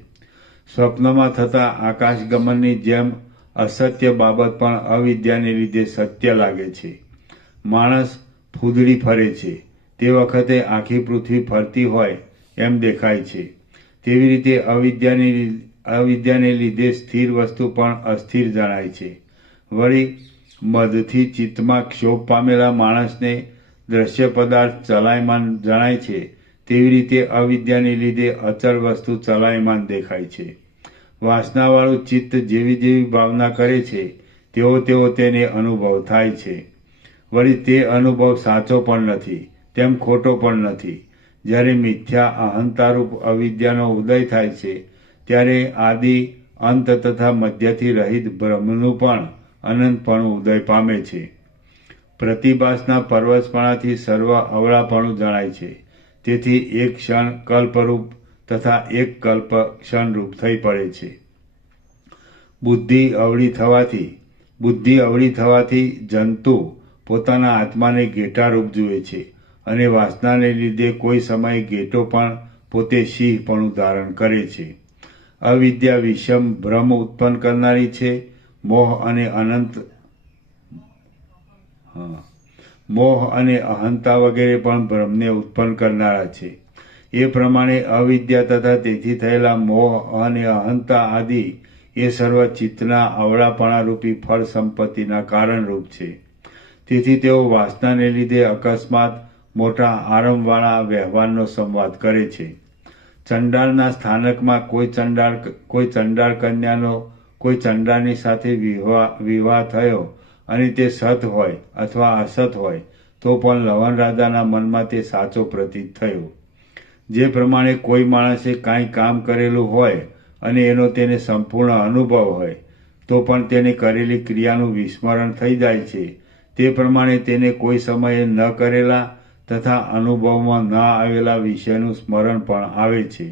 સ્વપ્નમાં થતા આકાશગમનની જેમ અસત્ય બાબત પણ અવિદ્યાને લીધે સત્ય લાગે છે. માણસ ફૂદડી ફરે છે તે વખતે આખી પૃથ્વી ફરતી હોય એમ દેખાય છે. તેવી રીતે અવિદ્યાને લીધે સ્થિર વસ્તુ પણ અસ્થિર જણાય છે. વળી મદથી ચિત્તમાં ક્ષોભ પામેલા માણસને દ્રશ્ય પદાર્થ ચલાયમાન જણાય છે, તેવી રીતે અવિદ્યાને લીધે અચળ વસ્તુ ચલાયમાન દેખાય છે. વાસનાવાળું ચિત્ત જેવી જેવી ભાવના કરે છે તેવો તેને અનુભવ થાય છે. વળી તે અનુભવ સાચો પણ નથી તેમ ખોટો પણ નથી. જ્યારે મિથ્યા અહંતારૂપ અવિદ્યાનો ઉદય થાય છે ત્યારે આદિ, અંત તથા મધ્યથી રહિત બ્રહ્મનું પણ અનંતપણું ઉદય પામે છે. પ્રતિભાસના પરવશપણાથી સર્વ અવળાપણું જણાય છે. તેથી એક ક્ષણ કલ્પરૂપ તથા એક કલ્પ ક્ષણરૂપ થઈ પડે છે. બુદ્ધિ અવળી થવાથી જંતુ પોતાના આત્માને ઘેટારૂપ જુએ છે, અને વાસનાને લીધે કોઈ સમયે ઘેટો પણ પોતે સિંહપણું ધારણ કરે છે. અવિદ્યા વિષમ ભ્રમ ઉત્પન્ન કરનારી છે. મોહ અને અહંતા વગેરે પણ ભ્રમને ઉત્પન્ન કરનારા છે. એ પ્રમાણે અવિદ્યા તથા તેથી થયેલા મોહ અને અહંતા આદિ એ સર્વ ચિત્તના અવળાપણારૂપી ફળ સંપત્તિના કારણરૂપ છે. તેથી તેઓ વાસનાને લીધે અકસ્માત મોટા આરંભવાળા વ્યવહારનો સંવાદ કરે છે. ચંડાળના સ્થાનકમાં કોઈ ચંડાળ કન્યાનો કોઈ ચંડાળની સાથે વિવાહ થયો અને તે સત હોય અથવા અસત હોય તો પણ લવણ રાજાના મનમાં તે સાચો પ્રતીત થયો. જે પ્રમાણે કોઈ માણસે કાંઈ કામ કરેલું હોય અને એનો તેને સંપૂર્ણ અનુભવ હોય તો પણ તેને કરેલી ક્રિયાનું વિસ્મરણ થઈ જાય છે, તે પ્રમાણે તેને કોઈ સમયે ન કરેલા તથા અનુભવમાં ન આવેલા વિષયનું સ્મરણ પણ આવે છે.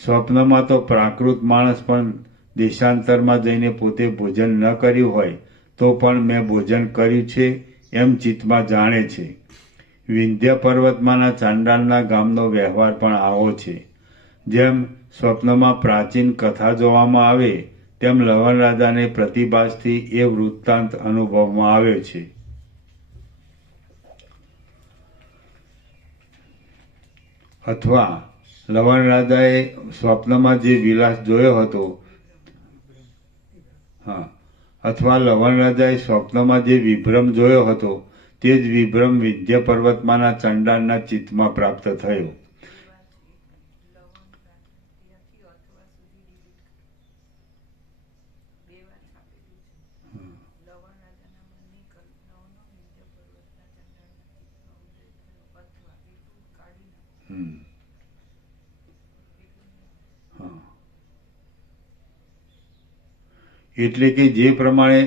સ્વપ્નમાં તો પ્રાકૃત માણસ પણ દેશાંતરમાં જઈને પોતે ભોજન ન કર્યું હોય તો પણ મેં ભોજન કર્યું છે એમ ચિત્તમાં જાણે છે. વિંધ્ય પર્વતમાંના ચાંડાળના ગામનો વ્યવહાર પણ આવો છે. જેમ સ્વપ્નમાં પ્રાચીન કથા જોવામાં આવે તેમ લવણ રાજાને પ્રતિભાસથી એ વૃત્તાંત અનુભવમાં આવ્યો છે. અથવા લવણ રાજાએ સ્વપ્નમાં જે વિલાસ જોયો હતો અથવા લવણ રાજાએ સ્વપ્નમાં જે વિભ્રમ જોયો હતો તે જ વિભ્રમ વિંધ્ય પર્વતમાંના ચંડાળના ચિત્તમાં પ્રાપ્ત થયો. એટલે કે જે પ્રમાણે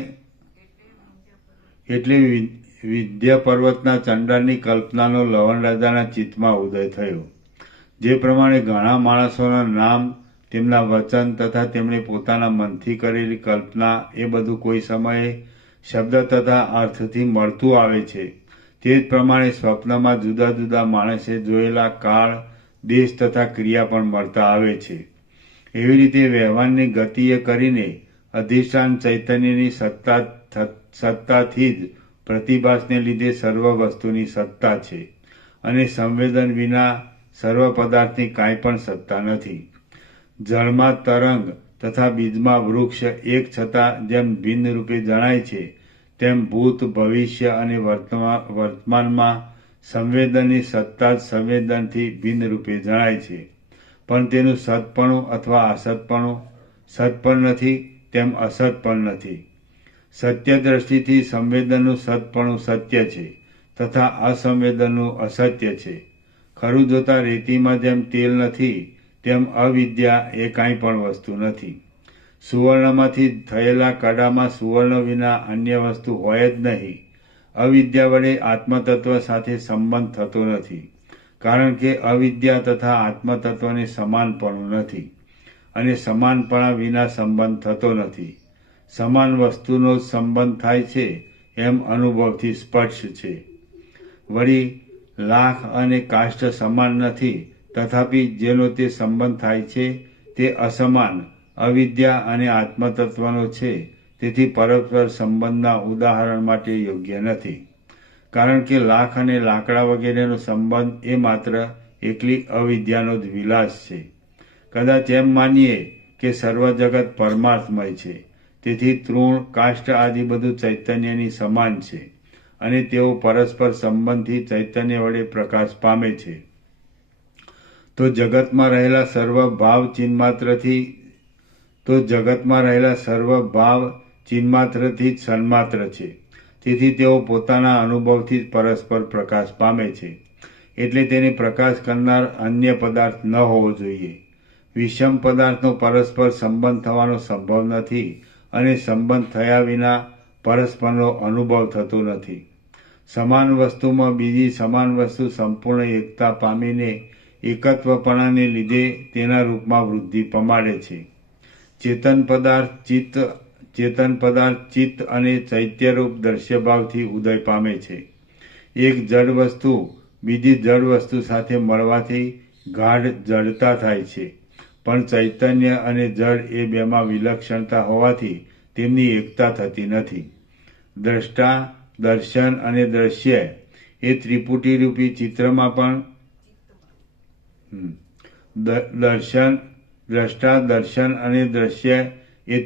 વિંધ્ય પર્વતના ચંડાળની કલ્પનાનો લવણ રાજાના ચિત્તમાં ઉદય થયો. જે પ્રમાણે ઘણા માણસોના નામ, તેમના વચન તથા તેમણે પોતાના મનથી કરેલી કલ્પના એ બધું કોઈ સમયે શબ્દ તથા અર્થથી મળતું આવે છે, તે જ પ્રમાણે સ્વપ્નમાં જુદા જુદા માણસે જોયેલા કાળ, દેશ તથા ક્રિયા પણ મળતા આવે છે. એવી રીતે વ્યવહારની ગતિએ કરીને અધિષ્ઠાન ચૈતન્યની સત્તાથી જ પ્રતિભાસને લીધે સર્વ વસ્તુની સત્તા છે અને સંવેદન વિના સર્વ પદાર્થની કાંઈ પણ સત્તા નથી. જળમાં તરંગ તથા બીજમાં વૃક્ષ એક છતાં જેમ ભિન્ન રૂપે જણાય છે, તેમ ભૂત, ભવિષ્ય અને વર્તમાનમાં સંવેદનની સત્તા જ સંવેદનથી ભિન્ન રૂપે જણાય છે. પણ તેનું સતપણું અથવા અસતપણું સત પણ નથી, તેમ અસત પણ નથી. સત્ય દ્રષ્ટિથી સંવેદનનું સતપણું સત્ય છે તથા અસંવેદનનું અસત્ય છે. ખરું જોતા રેતીમાં જેમ તેલ નથી, તેમ અવિદ્યા એ કાંઈ પણ વસ્તુ નથી. સુવર્ણમાંથી થયેલા કડામાં સુવર્ણ વિના અન્ય વસ્તુ હોય જ નહીં. અવિદ્યા વડે આત્મતત્વ સાથે સંબંધ થતો નથી, કારણ કે અવિદ્યા તથા આત્મતત્વને સમાનપણું નથી અને સમાનપણા વિના સંબંધ થતો નથી. સમાન વસ્તુનો જ સંબંધ થાય છે એમ અનુભવથી સ્પષ્ટ છે. વળી લાખ અને કાષ્ઠ સમાન નથી, તથાપી જેનો તે સંબંધ થાય છે તે અસમાન અવિદ્યા અને આત્મતત્વનો છે. તેથી પરસ્પર સંબંધના ઉદાહરણ માટે યોગ્ય નથી, કારણ કે લાખ અને લાકડા વગેરેનો સંબંધ એ માત્ર એકલી અવિદ્યાનો જ વિલાસ છે. કદાચ એમ માનીએ કે સર્વ જગત પરમાર્થમય છે, તેથી તૃણ, કાષ્ઠ આદિ બધું ચૈતન્યની સમાન છે અને તેઓ પરસ્પર સંબંધથી ચૈતન્ય વડે પ્રકાશ પામે છે. તો જગતમાં રહેલા સર્વ ભાવ ચિન્માત્રથી જ સન્માત્ર છે. તેથી તેઓ પોતાના અનુભવથી જ પરસ્પર પ્રકાશ પામે છે. એટલે તેને પ્રકાશ કરનાર અન્ય પદાર્થ ન હોવો જોઈએ. વિષમ પદાર્થનો પરસ્પર સંબંધ થવાનો સંભવ નથી અને સંબંધ થયા વિના પરસ્પરનો અનુભવ થતો નથી. સમાન વસ્તુમાં બીજી સમાન વસ્તુ સંપૂર્ણ એકતા પામીને એકત્વપણાને લીધે તેના રૂપમાં વૃદ્ધિ પમાડે છે. ચેતન પદાર્થ ચિત્ત અને ચૈત્યરૂપ દ્રશ્યભાવથી ઉદય પામે છે. એક જડ વસ્તુ બીજી જડ વસ્તુ સાથે મળવાથી ગાઢ જડતા થાય છે, પણ ચૈતન્ય અને જડ એ બેમાં વિલક્ષણતા હોવાથી તેમની એકતા થતી નથી. દ્રષ્ટા, દર્શન અને દ્રશ્ય એ ત્રિપુટીરૂપી ચિત્રમાં પણ દ્રષ્ટા, દર્શન અને દ્રશ્ય એ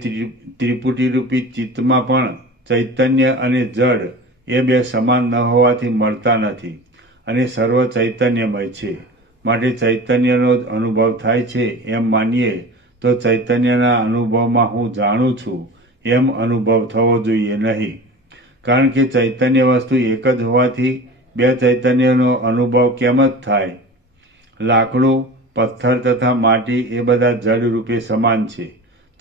ત્રિપુટીરૂપી ચિત્તમાં પણ ચૈતન્ય અને જડ એ બે સમાન ન હોવાથી મળતા નથી અને સર્વ ચૈતન્યમય છે. માટે ચૈતન્યનો જ અનુભવ થાય છે એમ માનીએ તો ચૈતન્યના અનુભવમાં હું જાણું છું એમ અનુભવ થવો જોઈએ નહીં, કારણ કે ચૈતન્ય વસ્તુ એક જ હોવાથી બે ચૈતન્યનો અનુભવ કેમ જ થાય? લાકડું, પથ્થર તથા માટી એ બધા જડ રૂપે સમાન છે,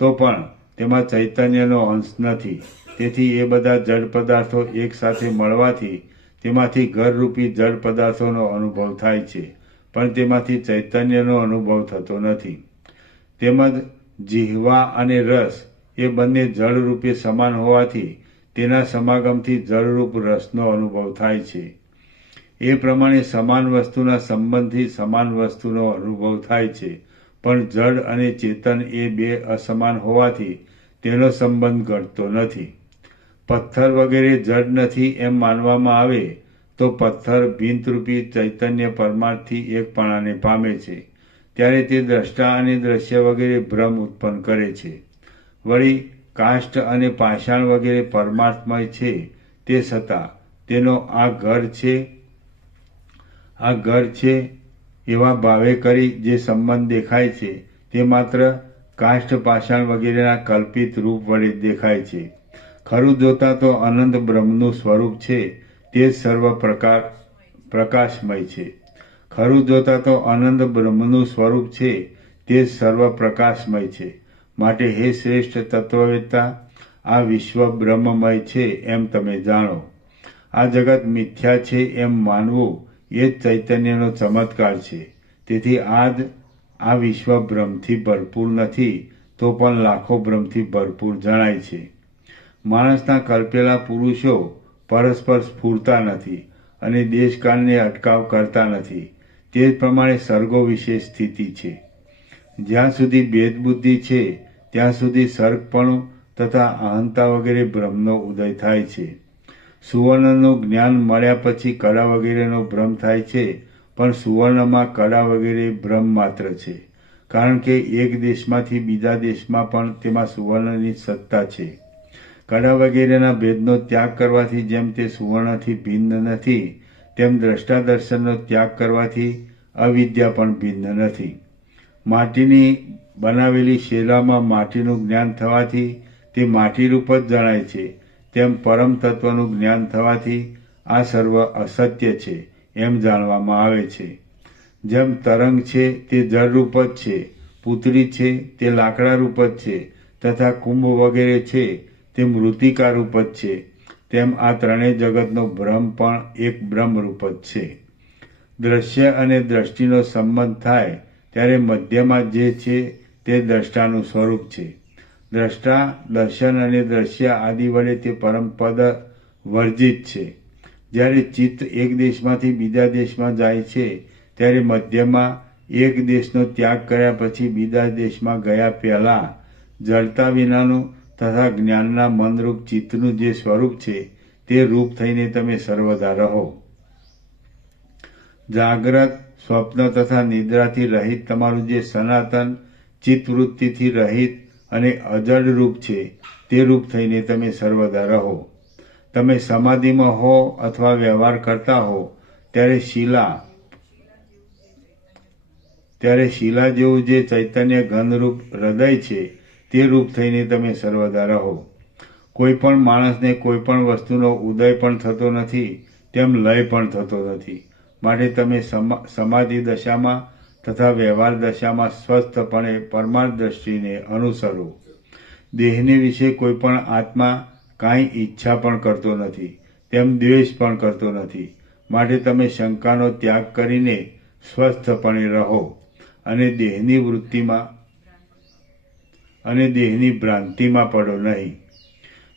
તો પણ તેમાં ચૈતન્યનો અંશ નથી. તેથી એ બધા જડ પદાર્થો એક સાથે મળવાથી તેમાંથી ઘરરૂપી જડ પદાર્થોનો અનુભવ થાય છે, પણ તેમાંથી ચૈતન્યનો અનુભવ થતો નથી. તેમજ જીહવા અને રસ એ બંને જળરૂપે સમાન હોવાથી તેના સમાગમથી જળરૂપ રસનો અનુભવ થાય છે. એ પ્રમાણે સમાન વસ્તુના સંબંધથી સમાન વસ્તુનો અનુભવ થાય છે, પણ જડ અને ચેતન એ બે અસમાન હોવાથી તેનો સંબંધ ઘટતો નથી. પથ્થર વગેરે જડ નથી એમ માનવામાં આવે તો પથ્થર ભીંતરૂપી ચૈતન્ય પરમાર્થથી એકપણાને પામે છે, ત્યારે તે દ્રષ્ટા અને દ્રશ્ય વગેરે ભ્રમ ઉત્પન્ન કરે છે. વળી કાષ્ઠ અને પાષાણ વગેરે પરમાર્થમય છે, તે છતાં તેનો આ ઘર છે એવા ભાવે કરી જે સંબંધ દેખાય છે તે માત્ર કાષ્ઠ, પાષાણ વગેરેના કલ્પિત રૂપ વડે દેખાય છે. ખરું જોતા તો અનંત બ્રહ્મનું સ્વરૂપ છે તે જ સર્વ પ્રકાશમય છે. ખરું જોતા તો અનંત બ્રહ્મનું સ્વરૂપ છે તે જ સર્વ પ્રકાશમય છે. માટે હે શ્રેષ્ઠ તત્વવેત્તા, આ વિશ્વ બ્રહ્મમય છે એમ તમે જાણો. આ જગત મિથ્યા છે એમ માનવું એ જ ચૈતન્યનો ચમત્કાર છે. તેથી આ વિશ્વ ભ્રમથી ભરપૂર નથી તો પણ લાખો ભ્રમથી ભરપૂર જણાય છે. માણસના કલ્પેલા પુરુષો પરસ્પર સ્ફૂરતા નથી અને દેશકાળને અટકાવ કરતા નથી. તે જ પ્રમાણે સર્ગો વિશે સ્થિતિ છે. જ્યાં સુધી ભેદ બુદ્ધિ છે ત્યાં સુધી સર્ગપણું તથા અહંતા વગેરે ભ્રમનો ઉદય થાય છે. સુવર્ણનું જ્ઞાન મળ્યા પછી કળા વગેરેનો ભ્રમ થાય છે, પણ સુવર્ણમાં કળા વગેરે ભ્રમ માત્ર છે, કારણ કે એક દેશમાંથી બીજા દેશમાં પણ તેમાં સુવર્ણની સત્તા છે. કળા વગેરેના ભેદનો ત્યાગ કરવાથી જેમ તે સુવર્ણથી ભિન્ન નથી, તેમ દ્રષ્ટા દર્શનનો ત્યાગ કરવાથી અવિદ્યા પણ ભિન્ન નથી. માટીની બનાવેલી શેલામાં માટીનું જ્ઞાન થવાથી તે માટીરૂપ જ જણાય છે, તેમ પરમ તત્વનું જ્ઞાન થવાથી આ સર્વ અસત્ય છે એમ જાણવામાં આવે છે. જેમ તરંગ છે તે જળરૂપ જ છે, પૂતળી છે તે લાકડારૂપ જ છે, તથા કુંભ વગેરે છે તે મૃતિકારૂપ જ છે, તેમ આ ત્રણેય જગતનો ભ્રમ પણ એક બ્રહ્મરૂપ જ છે. દ્રશ્ય અને દ્રષ્ટિનો સંબંધ થાય ત્યારે મધ્યમાં જે છે તે દ્રષ્ટાનું સ્વરૂપ છે. દ્રષ્ટા, દર્શન અને દ્રશ્ય આદિ વડે તે પરમપદ વર્જિત છે. જ્યારે ચિત્ત એક દેશમાંથી બીજા દેશમાં જાય છે ત્યારે મધ્યમાં એક દેશનો ત્યાગ કર્યા પછી બીજા દેશમાં ગયા પહેલાં જડતા વિનાનું તથા જ્ઞાનના મનરૂપ ચિત્તનું જે સ્વરૂપ છે તે રૂપ થઈને તમે સર્વદા રહો. જાગ્રત, સ્વપ્ન તથા નિદ્રાથી રહિત તમારું જે સનાતન ચિત્તવૃત્તિથી રહિત અને અજડ રૂપ છે તે રૂપ થઈને તમે સર્વદા રહો. તમે સમાધિમાં હો અથવા વ્યવહાર કરતા હો ત્યારે શિલા જેવું જે ચૈતન્ય ઘનરૂપ હૃદય છે તે રૂપ થઈને તમે સર્વદા રહો. કોઈ પણ માણસને કોઈ પણ વસ્તુનો ઉદય પણ થતો નથી, તેમ લય પણ થતો નથી. માટે તમે સમાધિ દશામાં તથા વ્યવહાર દશામાં સ્વસ્થપણે પરમાર્થ દ્રષ્ટિને અનુસરો. દેહને વિશે કોઈ પણ આત્મા કાંઈ ઈચ્છા પણ કરતો નથી, તેમ દ્વેષ પણ કરતો નથી. માટે તમે શંકાનો ત્યાગ કરીને સ્વસ્થપણે રહો અને દેહની ભ્રાંતિમાં પડો નહીં.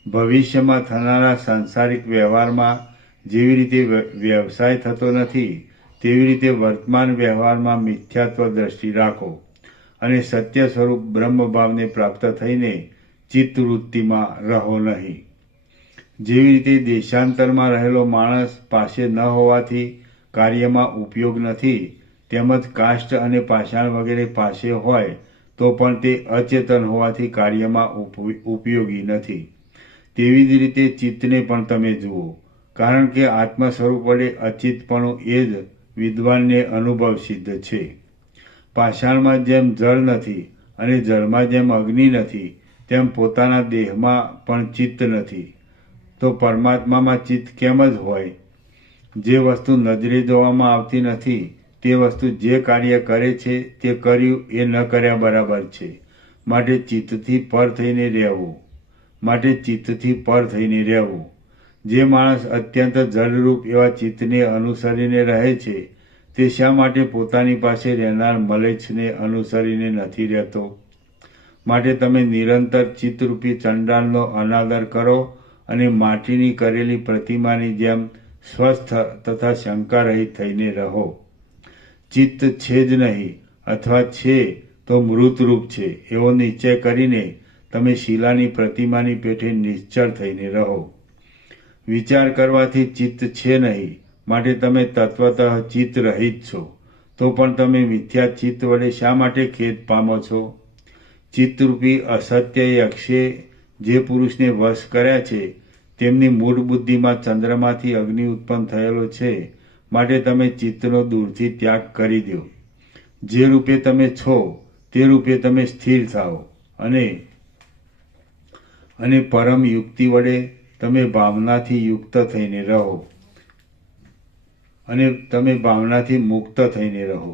ભવિષ્યમાં થનારા સાંસારિક વ્યવહારમાં જેવી રીતે વ્યવસાય થતો નથી, તેવી રીતે વર્તમાન વ્યવહારમાં મિથ્યાત્વ દ્રષ્ટિ રાખો અને સત્ય સ્વરૂપ બ્રહ્મભાવને પ્રાપ્ત થઈને ચિત્તવૃત્તિમાં રહો નહીં. જેવી રીતે દેશાંતરમાં રહેલો માણસ પાસે ન હોવાથી કાર્યમાં ઉપયોગ નથી, તેમજ કાષ્ઠ અને પાષાણ વગેરે પાસે હોય તો પણ તે અચેતન હોવાથી કાર્યમાં ઉપયોગી નથી. તેવી જ રીતે ચિત્તને પણ તમે જુઓ, કારણ કે આત્મ સ્વરૂપ વડે અચિતપણું એ જ વિદ્વાનને અનુભવ સિદ્ધ છે. પાષાણમાં જેમ જળ નથી અને જળમાં જેમ અગ્નિ નથી, તેમ પોતાના દેહમાં પણ ચિત્ત નથી, તો પરમાત્મામાં ચિત્ત કેમ જ હોય? જે વસ્તુ નજરે જોવામાં આવતી નથી તે વસ્તુ જે કાર્ય કરે છે તે કર્યું એ ન કર્યા બરાબર છે. માટે ચિત્તથી પર થઈને રહેવું. જે માણસ અત્યંત જળરૂપ એવા ચિત્તને અનુસરીને રહે છે તે શા માટે પોતાની પાસે રહેનાર મલેચ્છને અનુસરીને નથી રહેતો? માટે તમે નિરંતર ચિત્તરૂપી ચંડાળનો અનાદર કરો અને માટીની કરેલી પ્રતિમાની જેમ સ્વસ્થ તથા શંકા રહિત થઈને રહો. ચિત્ત છે જ નહીં અથવા છે તો મૃતરૂપ છે એવો નિશ્ચય કરીને તમે શિલાની પ્રતિમાની પેઠે નિશ્ચળ થઈને રહો. વિચાર કરવાથી ચિત્ત છે નહીં, માટે તમે તત્વતઃ ચિત્ત રહિત છો, તો પણ તમે મિથ્યા ચિત્ત વડે શા માટે ખેદ પામો છો? ચિત્તરૂપી અસત્ય યક્ષે જે પુરુષને વશ કર્યા છે તેમની મૂળ બુદ્ધિમાં ચંદ્રમાંથી અગ્નિ ઉત્પન્ન થયેલો છે. માટે તમે ચિત્તનો દૂરથી ત્યાગ કરી દો. જે રૂપે તમે છો તે રૂપે તમે સ્થિર થાઓ અને પરમ યુક્તિ વડે તમે ભાવનાથી યુક્ત થઈને રહો અને તમે ભાવનાથી મુક્ત થઈને રહો.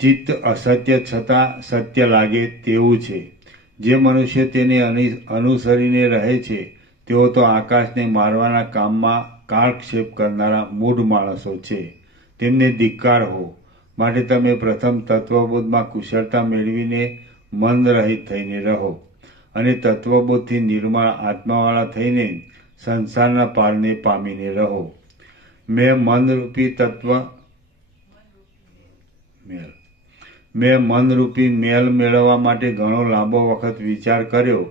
ચિત્ત અસત્ય છતાં સત્ય લાગે તેવું છે. જે મનુષ્ય તેને અનુસરીને રહે છે તેઓ તો આકાશને મારવાના કામમાં કાળક્ષેપ કરનારા મૂઢ માણસો છે. તેમને ધિક્કાર હો. માટે તમે પ્રથમ તત્વબોધમાં કુશળતા મેળવીને મંદ રહિત થઈને રહો અને તત્વબોધથી નિર્મળ આત્માવાળા થઈને સંસારના પારને પામીને રહો. મેં મનરૂપી મેલ મેળવવા માટે ઘણો લાંબો વખત વિચાર કર્યો,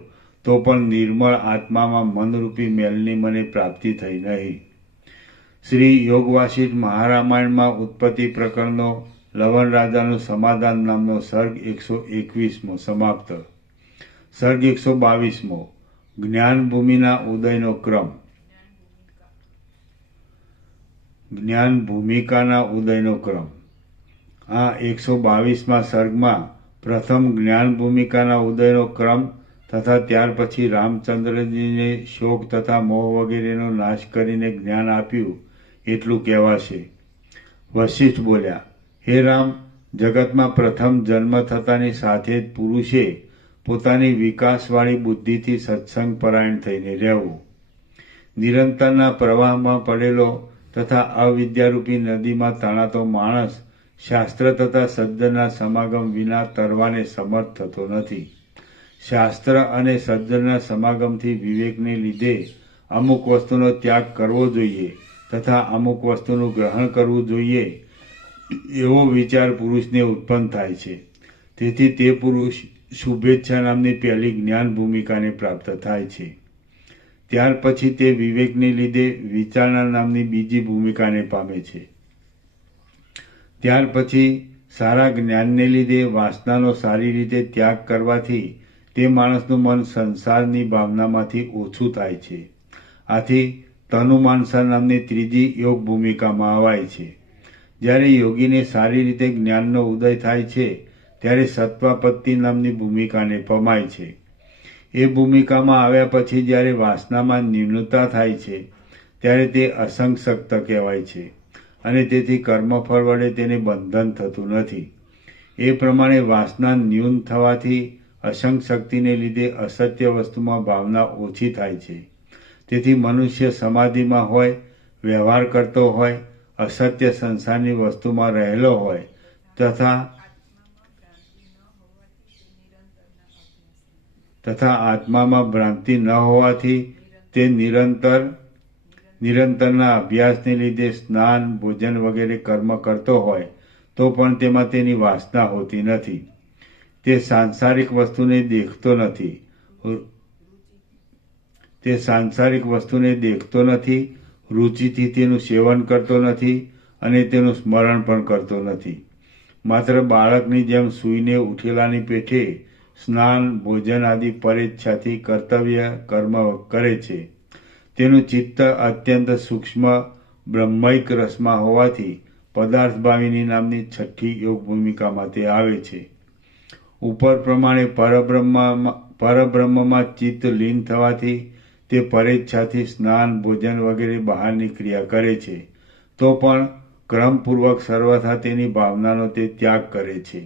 તો પણ નિર્મળ આત્મામાં મનરૂપી મેલની મને પ્રાપ્તિ થઈ નહીં. શ્રી યોગવાસિષ્ઠ મહારામાયણમાં ઉત્પત્તિ પ્રકરણનો લવણ રાજાનું સમાધાન નામનો સર્ગ 121મો સમાપ્ત. સર્ગ 122મો જ્ઞાન ભૂમિના ઉદયનો ક્રમ. જ્ઞાન ભૂમિકાના ઉદયનો ક્રમ. આ 122મા સર્ગમાં પ્રથમ જ્ઞાન ભૂમિકાના ઉદયનો ક્રમ તથા ત્યાર પછી રામચંદ્રજીને શોક તથા મોહ વગેરેનો નાશ કરીને જ્ઞાન આપ્યું એટલું કહેવાશે. વશિષ્ઠ બોલ્યા, હે રામ, જગતમાં પ્રથમ જન્મ થતાની સાથે જ પુરુષે પોતાની વિકાસવાળી બુદ્ધિથી સત્સંગ પરાયણ થઈને રહેવું. નિરંતરના પ્રવાહમાં પડેલો તથા અવિદ્યારૂપી નદીમાં તણાતો માણસ શાસ્ત્ર તથા સજ્જનના સમાગમ વિના તરવાને સમર્થ થતો નથી. શાસ્ત્ર અને સજ્જનના સમાગમથી વિવેકને લીધે અમુક વસ્તુનો ત્યાગ કરવો જોઈએ તથા અમુક વસ્તુનું ગ્રહણ કરવું જોઈએ એવો વિચાર પુરુષને ઉત્પન્ન થાય છે. તેથી તે પુરુષ શુભેચ્છા નામની પહેલી જ્ઞાન ભૂમિકાને પ્રાપ્ત થાય છે. ત્યાર પછી તે વિવેકને લીધે વિચારણા નામની બીજી ભૂમિકાને પામે છે. ત્યાર પછી સારા જ્ઞાનને લીધે વાસનાનો સારી રીતે ત્યાગ કરવાથી તે માણસનું મન સંસારની ભાવનામાંથી ઓછું થાય છે. આથી તનુમાનસા નામની ત્રીજી યોગ ભૂમિકામાં આવાય છે. જ્યારે યોગીને સારી રીતે જ્ઞાનનો ઉદય થાય છે ત્યારે સત્વાપત્તિ નામની ભૂમિકાને પમાય છે. એ ભૂમિકામાં આવ્યા પછી જ્યારે વાસનામાં ન્યૂનતા થાય છે ત્યારે તે અસંગશક્ત કહેવાય છે અને તેથી કર્મફળ વડે તેને બંધન થતું નથી. એ પ્રમાણે વાસના ન્યૂન થવાથી અસંગ શક્તિને લીધે અસત્ય વસ્તુમાં ભાવના ઓછી થાય છે. તેથી મનુષ્ય સમાધિમાં હોય, વ્યવહાર કરતો હોય, અસત્ય સંસારની વસ્તુમાં રહેલો હોય તથા આત્મામાં ભ્રાંતિ ન હોવાથી તે નિરંતરના અભ્યાસને લીધે સ્નાન, ભોજન વગેરે કર્મ કરતો હોય તો પણ તેમાં તેની વાસના હોતી નથી. તે સાંસારિક વસ્તુને દેખતો નથી, રુચિથી તેનું સેવન કરતો નથી અને તેનું સ્મરણ પણ કરતો નથી. માત્ર બાળકની જેમ સૂઈને ઉઠેલાની પેઠે સ્નાન, ભોજન આદિ પરેચ્છાથી કર્તવ્ય કર્મ કરે છે. તેનું ચિત્ત અત્યંત સૂક્ષ્મ બ્રહ્મૈક રસમાં હોવાથી પદાર્થ ભાવિની નામની છઠ્ઠી યોગ ભૂમિકામાં તે આવે છે. ઉપર પ્રમાણે પરબ્રહ્મમાં ચિત્ત લીન થવાથી તે પરેચ્છાથી સ્નાન, ભોજન વગેરે બહારની ક્રિયા કરે છે, તો પણ ક્રમપૂર્વક સર્વથા તેની ભાવનાનો તે ત્યાગ કરે છે.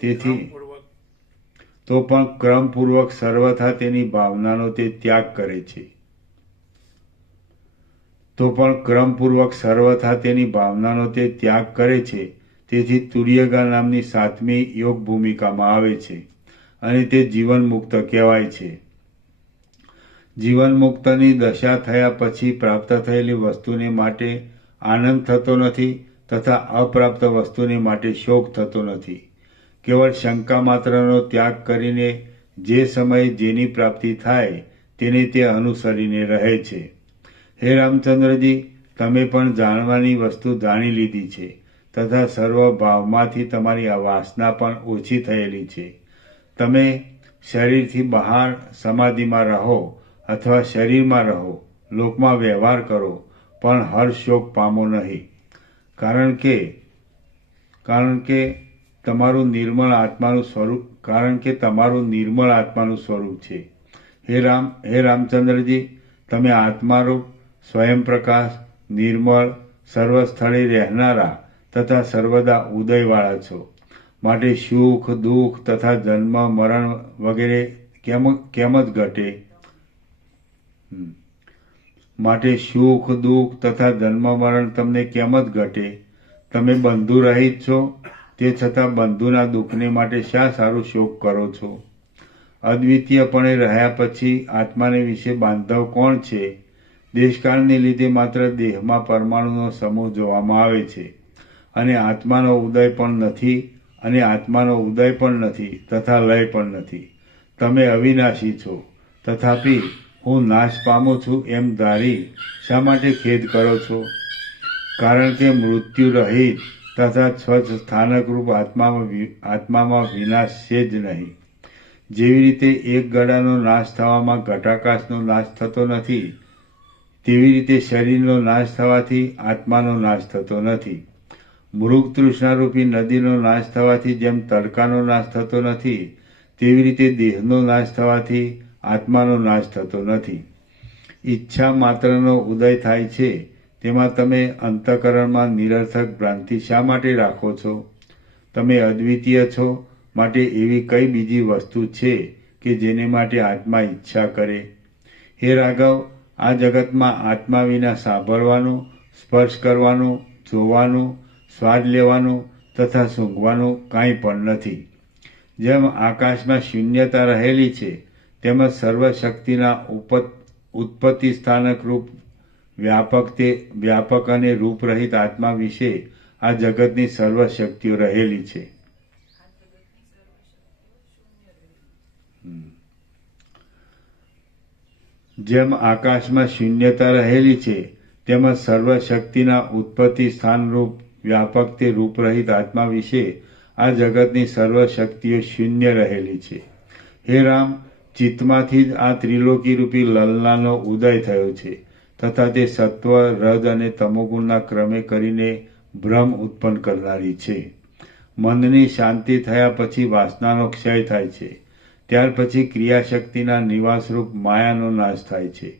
તેથી તેથી તુર્યગા નામની સાતમી યોગ ભૂમિકામાં આવે છે અને તે જીવન મુક્ત કહેવાય છે. જીવન મુક્તની દશા થયા પછી પ્રાપ્ત થયેલી વસ્તુને માટે આનંદ થતો નથી તથા અપ્રાપ્ત વસ્તુને માટે શોક થતો નથી. કેવળ શંકા માત્રનો ત્યાગ કરીને જે સમયે જેની પ્રાપ્તિ થાય તેને તે અનુસરીને રહે છે. હે રામચંદ્રજી, તમે પણ જાણવાની વસ્તુ જાણી લીધી છે તથા સર્વ ભાવમાંથી તમારી આ વાસના પણ ઓછી થયેલી છે. તમે શરીરથી બહાર સમાધિમાં રહો અથવા શરીરમાં રહો, લોકમાં વ્યવહાર કરો, પણ હર્ષ શોક પામો નહીં, કારણ કે તમારું નિર્મળ આત્માનું સ્વરૂપ છે. હે રામચંદ્રજી, તમે આત્મારૂપ, સ્વયં પ્રકાશ, નિર્મળ, સર્વ સ્થળે રહેનારા તથા સર્વદા ઉદયવાળા છો. માટે સુખ, દુઃખ તથા જન્મ, મરણ વગેરે કેમ જ ઘટે? માટે સુખ, દુઃખ તથા જન્મ મરણ તમને કેમ જ ઘટે? તમે બંધુ રહિત છો, તે છતાં બંધુના દુઃખને માટે શા સારું શોક કરો છો? અદ્વિતીયપણે રહ્યા પછી આત્માને વિશે બાંધવ કોણ છે દેશકાળને લીધે માત્ર દેહમાં પરમાણુનો સમૂહ જોવામાં આવે છે અને આત્માનો ઉદય પણ નથી તથા લય પણ નથી. તમે અવિનાશી છો, તથાપિ હું નાશ પામું છું એમ ધારી શા માટે ખેદ કરો છો? કારણ કે મૃત્યુ રહિત તથા સ્વચ્છ સ્થાનકરૂપ આત્મામાં વિનાશ છે જ નહીં. જેવી રીતે એક ગળાનો નાશ થવામાં ઘટાકાશનો નાશ થતો નથી, તેવી રીતે શરીરનો નાશ થવાથી આત્માનો નાશ થતો નથી. મૃગ તૃષ્ણારૂપી નદીનો નાશ થવાથી જેમ તડકાનો નાશ થતો નથી, તેવી રીતે દેહનો નાશ થવાથી આત્માનો નાશ થતો નથી. ઈચ્છા માત્રનો ઉદય થાય છે, તેમાં તમે અંતઃકરણમાં નિરર્થક ભ્રાંતિ શા માટે રાખો છો? તમે અદ્વિતીય છો, માટે એવી કઈ બીજી વસ્તુ છે કે જેને માટે આત્મા ઈચ્છા કરે? હે રાઘવ, આ જગતમાં આત્મા વિના સાંભળવાનું, સ્પર્શ કરવાનું, જોવાનું, સ્વાદ લેવાનું તથા સૂંઘવાનું કાંઈ પણ નથી. જેમ આકાશમાં શૂન્યતા રહેલી છે, તેમજ સર્વશક્તિના ઉત્પત્તિ સ્થાનક રૂપ વ્યાપક અને રૂપરહિત આત્મા વિશે આ જગતની સર્વ શક્તિઓ રહેલી છે. જેમ આકાશમાં શૂન્યતા રહેલી છે, તેમજ સર્વશક્તિના ઉત્પત્તિ સ્થાનરૂપ વ્યાપક તે રૂપરહિત આત્મા વિશે આ જગતની સર્વ શક્તિઓ શૂન્ય રહેલી છે. હે રામ, ચિત્તમાંથી જ આ ત્રિલોકી રૂપી લલનાનો ઉદય થયો છે તથા તે સત્વ, રજ અને તમોગુણના ક્રમે કરીને ભ્રમ ઉત્પન્ન કરનારી છે. મનની શાંતિ થયા પછી વાસનાનો ક્ષય થાય છે. ત્યાર પછી ક્રિયાશક્તિના નિવાસરૂપ માયાનો નાશ થાય છે.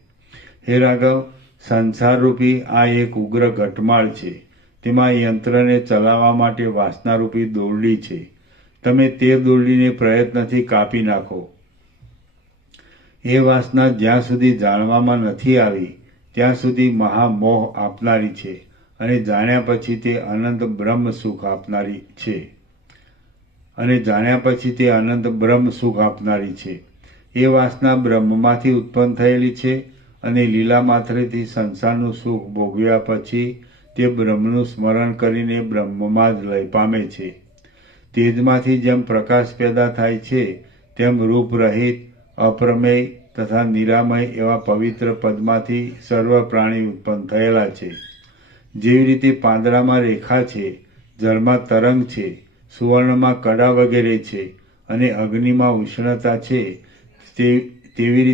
હે રાઘવ, સંસારરૂપી આ એક ઉગ્ર ઘટમાળ છે. તેમાં યંત્રને ચલાવવા માટે વાસનારૂપી દોરડી છે. તમે તે દોરડીને પ્રયત્નથી કાપી નાખો. એ વાસના જ્યાં સુધી જાણવામાં નથી આવી ત્યાં સુધી મહામોહ આપનારી છે અને જાણ્યા પછી તે અનંત બ્રહ્મ સુખ આપનારી છે. એ વાસના બ્રહ્મમાંથી ઉત્પન્ન થયેલી છે અને લીલા માત્રથી સંસારનું સુખ ભોગવ્યા પછી તે બ્રહ્મનું સ્મરણ કરીને બ્રહ્મમાં જ લય પામે છે. તેજમાંથી જેમ પ્રકાશ પેદા થાય છે, તેમ રૂપરહિત, અપ્રમેય તથા નિરામય એવા પવિત્ર પદમાંથી સર્વ પ્રાણી ઉત્પન્ન થયેલા છે. જેવી રીતે પાંદડામાં રેખા છે, જળમાં તરંગ છે, સુવર્ણમાં કડા વગેરે છે અને અગ્નિમાં ઉષ્ણતા છે, તેવી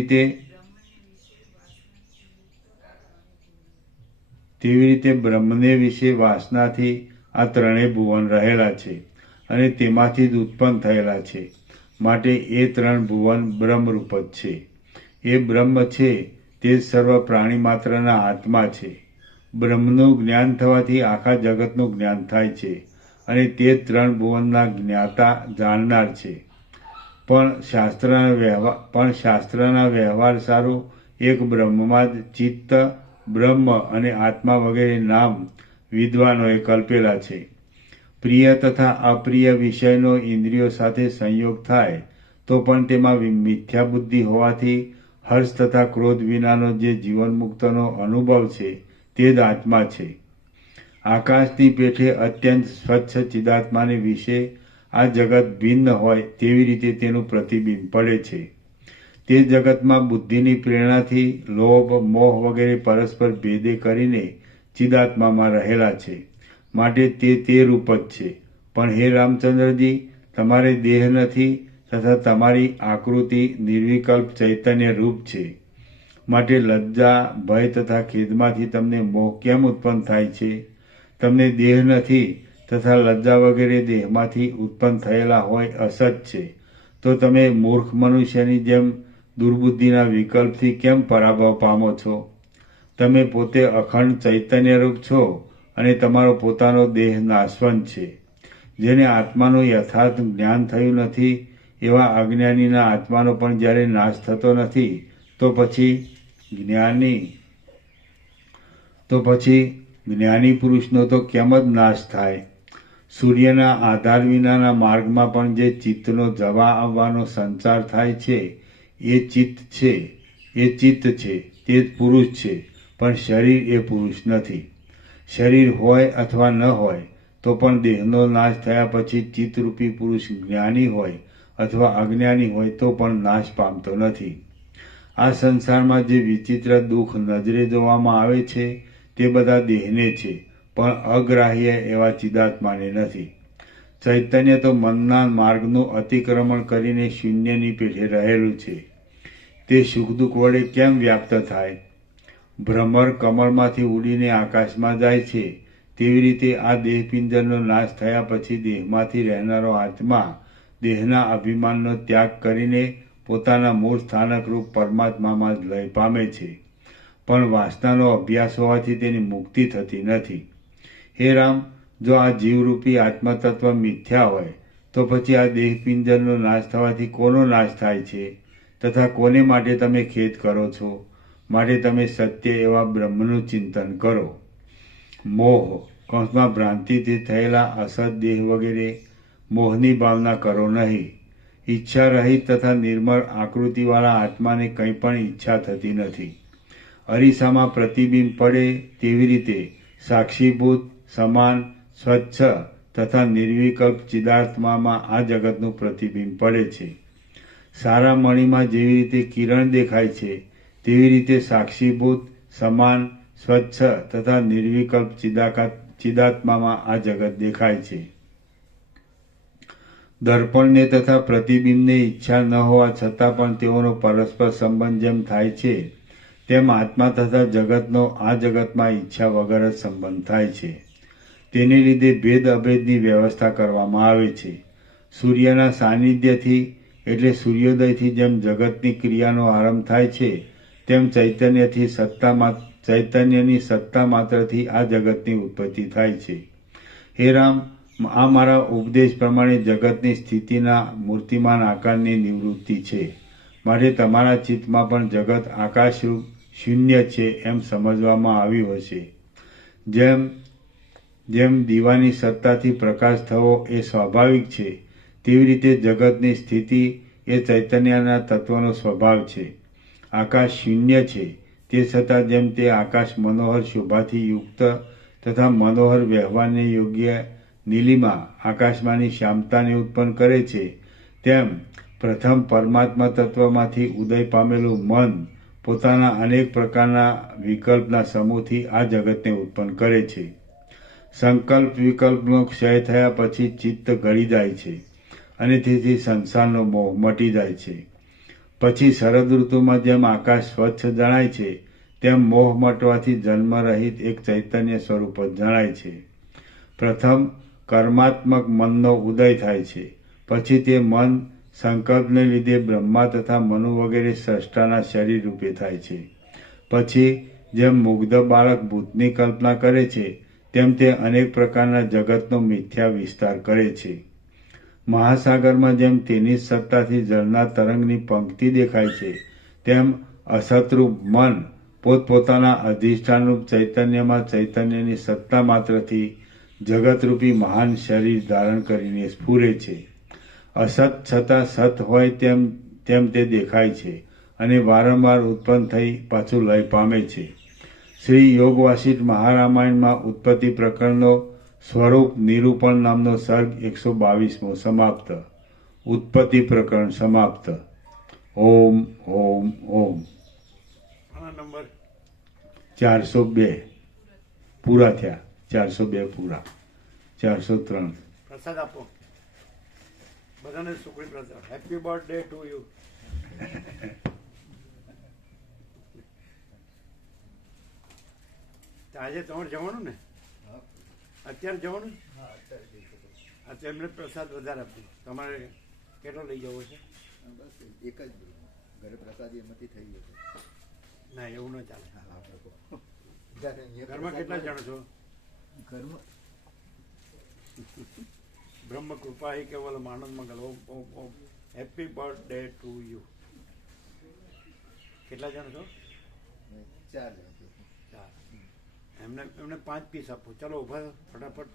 રીતે બ્રહ્મને વિશે વાસનાથી આ ત્રણેય ભુવન રહેલા છે અને તેમાંથી જ ઉત્પન્ન થયેલા છે. માટે એ ત્રણ ભુવન બ્રહ્મરૂપ જ છે. એ બ્રહ્મ છે તે જ સર્વ પ્રાણી માત્રના આત્મા છે. બ્રહ્મનું જ્ઞાન થવાથી આખા જગતનું જ્ઞાન થાય છે અને તે ત્રણ ભુવનના જ્ઞાતા જાણનાર છે. પણ શાસ્ત્રના વ્યવહાર સારું એક બ્રહ્મમાં જ ચિત્ત, બ્રહ્મ અને આત્મા વગેરે નામ વિદ્વાનોએ કલ્પેલા છે. પ્રિય તથા અપ્રિય વિષયનો ઇન્દ્રિયો સાથે સંયોગ થાય તો પણ તેમાં મિથ્યા બુદ્ધિ હોવાથી હર્ષ તથા ક્રોધ વિનાનો જે જીવનમુક્તનો અનુભવ છે તે જ આત્મા છે. આકાશની પેઠે અત્યંત સ્વચ્છ ચિદાત્માને વિશે આ જગત ભિન્ન હોય તેવી રીતે તેનું પ્રતિબિંબ પડે છે. તે જગતમાં બુદ્ધિની પ્રેરણાથી લોભ, મોહ વગેરે પરસ્પર ભેદે કરીને ચિદાત્મામાં રહેલા છે. માટે તે રૂપ જ છે. પણ હે રામચંદ્રજી, તમારે દેહ નથી તથા તમારી આકૃતિ નિર્વિકલ્પ ચૈતન્ય રૂપ છે. માટે લજ્જા, ભય તથા ખેદમાંથી તમને મોહ કેમ ઉત્પન્ન થાય છે? તમને દેહ નથી તથા લજ્જા વગેરે દેહમાંથી ઉત્પન્ન થયેલા હોય અસત છે, તો તમે મૂર્ખ મનુષ્યની જેમ દુર્બુદ્ધિના વિકલ્પથી કેમ પરાભવ પામો છો? તમે પોતે અખંડ ચૈતન્યરૂપ છો અને તમારો પોતાનો દેહ નાશવંત છે. જેને આત્માનું યથાર્થ જ્ઞાન થયું નથી એવા અજ્ઞાનીના આત્માનો પણ જ્યારે નાશ થતો નથી તો પછી જ્ઞાની પુરુષનો તો કેમ જ નાશ થાય? સૂર્યના આધાર વિનાના માર્ગમાં પણ જે ચિત્તનો જવા આવવાનો સંચાર થાય છે એ ચિત્ત છે, તે જ પુરુષ છે. પણ શરીર એ પુરુષ નથી. શરીર હોય અથવા ન હોય તો પણ દેહનો નાશ થયા પછી ચિત્તરૂપી પુરુષ જ્ઞાની હોય અથવા અજ્ઞાની હોય તો પણ નાશ પામતો નથી. આ સંસારમાં જે વિચિત્ર દુઃખ નજરે જોવામાં આવે છે તે બધા દેહને છે, પણ અગ્રાહ્ય એવા ચિદાત્માને નથી. ચૈતન્ય તો મનના માર્ગનું અતિક્રમણ કરીને શૂન્યની પેઠે રહેલું છે. તે સુખ દુઃખ વડે કેમ વ્યાપ્ત થાય? ભ્રમર કમળમાંથી ઉડીને આકાશમાં જાય છે તેવી રીતે આ દેહપિંજરનો નાશ થયા પછી દેહમાંથી રહેનારો આત્મા દેહના અભિમાનનો ત્યાગ કરીને પોતાના મૂળ સ્થાનકરૂપ પરમાત્મામાં જ લય પામે છે. પણ વાસનાનો અભ્યાસ હોવાથી તેની મુક્તિ થતી નથી. હે રામ, જો આ જીવરૂપી આત્મતત્વ મિથ્યા હોય તો પછી આ દેહપિંજરનો નાશ થવાથી કોનો નાશ થાય છે તથા કોને માટે તમે ખેદ કરો છો? માટે તમે સત્ય એવા બ્રહ્મનું ચિંતન કરો. મોહ કૌંસમાં ભ્રાંતિથી થયેલા અસત દેહ વગેરે મોહની ભાવના કરો નહીં. ઈચ્છા રહિત તથા નિર્મળ આકૃતિવાળા આત્માને કંઈ પણ ઈચ્છા થતી નથી. અરીસામાં પ્રતિબિંબ પડે તેવી રીતે સાક્ષીભૂત, સમાન, સ્વચ્છ તથા નિર્વિકલ્પ ચિદાત્મામાં આ જગતનું પ્રતિબિંબ પડે છે. સારા મણીમાં જેવી રીતે કિરણ દેખાય છે તેવી રીતે સાક્ષીભૂત, સમાન, સ્વચ્છ તથા નિર્વિકલ્પ ચિદાત્મામાં આ જગત દેખાય છે. દર્પણને તથા પ્રતિબિંબને ઈચ્છા ન હોવા છતાં પણ તેઓનો પરસ્પર સંબંધ જેમ થાય છે તેમ આત્મા તથા જગતનો આ જગતમાં ઈચ્છા વગર જ સંબંધ થાય છે. તેને લીધે ભેદ અભેદની વ્યવસ્થા કરવામાં આવે છે. સૂર્યના સાનિધ્યથી એટલે સૂર્યોદયથી જેમ જગતની ક્રિયાનો આરંભ થાય છે તેમ ચૈતન્યની સત્તા માત્રથી આ જગતની ઉત્પત્તિ થાય છે. હે રામ, આ મારા ઉપદેશ પ્રમાણે જગતની સ્થિતિના મૂર્તિમાન આકારની નિવૃત્તિ છે. માટે તમારા ચિત્તમાં પણ જગત આકાશરૂપ શૂન્ય છે એમ સમજવામાં આવ્યું હશે. જેમ દીવાની સત્તાથી પ્રકાશ થવો એ સ્વાભાવિક છે તેવી રીતે જગતની સ્થિતિ એ ચૈતન્યના તત્વનો સ્વભાવ છે. આકાશ શૂન્ય છે તે છતાં જેમ તે આકાશ મનોહર શોભાથી યુક્ત તથા મનોહર વ્યવહારને યોગ્ય નીલિમા આકાશમાંની શ્યામતાને ઉત્પન્ન કરે છે તેમ પ્રથમ પરમાત્મા તત્વમાંથી ઉદય પામેલું મન પોતાના અનેક પ્રકારના વિકલ્પના સમૂહથી આ જગતને ઉત્પન્ન કરે છે. સંકલ્પ વિકલ્પનો ક્ષય થયા પછી ચિત્ત ગળી જાય છે અને તેથી સંસારનો મોહ મટી જાય છે. પછી શરદ ઋતુમાં જેમ આકાશ સ્વચ્છ જણાય છે તેમ મોહ મટવાથી જન્મરહિત એક ચૈતન્ય સ્વરૂપ જ જણાય છે. પ્રથમ કર્માત્મક મનનો ઉદય થાય છે. પછી તે મન સંકલ્પને લીધે બ્રહ્મા તથા મનુ વગેરે સ્રષ્ટાના શરીર રૂપે થાય છે. પછી જેમ મુગ્ધ બાળક ભૂતની કલ્પના કરે છે તેમ તે અનેક પ્રકારના જગતનો મિથ્યા વિસ્તાર કરે છે. મહાસાગરમાં જેમ તેની સત્તાથી જળના તરંગની પંક્તિ દેખાય છે તેમ અસતરૂપ મન પોતપોતાના અધિષ્ઠાનરૂપ ચૈતન્યમાં ચૈતન્યની સત્તા માત્રથી જગતરૂપી મહાન શરીર ધારણ કરીને સ્ફુરે છે. અસત છતાં સત હોય તેમ તે દેખાય છે અને વારંવાર ઉત્પન્ન થઈ પાછું લય પામે છે. શ્રી યોગ વાસિષ્ઠ મહારામાયણમાં ઉત્પત્તિ પ્રકરણનો સ્વરૂપ નિરૂપણ નામનો સર્ગ 122મો સમાપ્ત. ઉત્પત્તિ પ્રકરણ સમાપ્ત. ઓમ ઓમ ઓમ. નંબર 402 પૂરા થયા. 402 પૂરા. 403 પ્રસાદ આપો બધાને. સુખડી પ્રસાદ. Happy birthday to you. આજે તમારે જવાનું ને? અત્યારે જવાનું? હા, તો એમને પ્રસાદ વધારે આપજો. તમારે કેટલો લઈ જવો છે? બસ એક જ ઘરે પ્રસાદી એમાંથી થઈ ગયો. ના, એવું ન ચાલે. જ્યારે ઘરમાં કેટલા જણ છો? ઘરમાં બ્રહ્મ કૃપા હી કેવલમ આનંદ મંગલ. ઓમ ઓમ ઓમ. Happy birthday to you. કેટલા જણ છો? 4 જણ છે. 4. એમને 5 પીસ આપો. ચલો ઉભા થો ફટાફટ.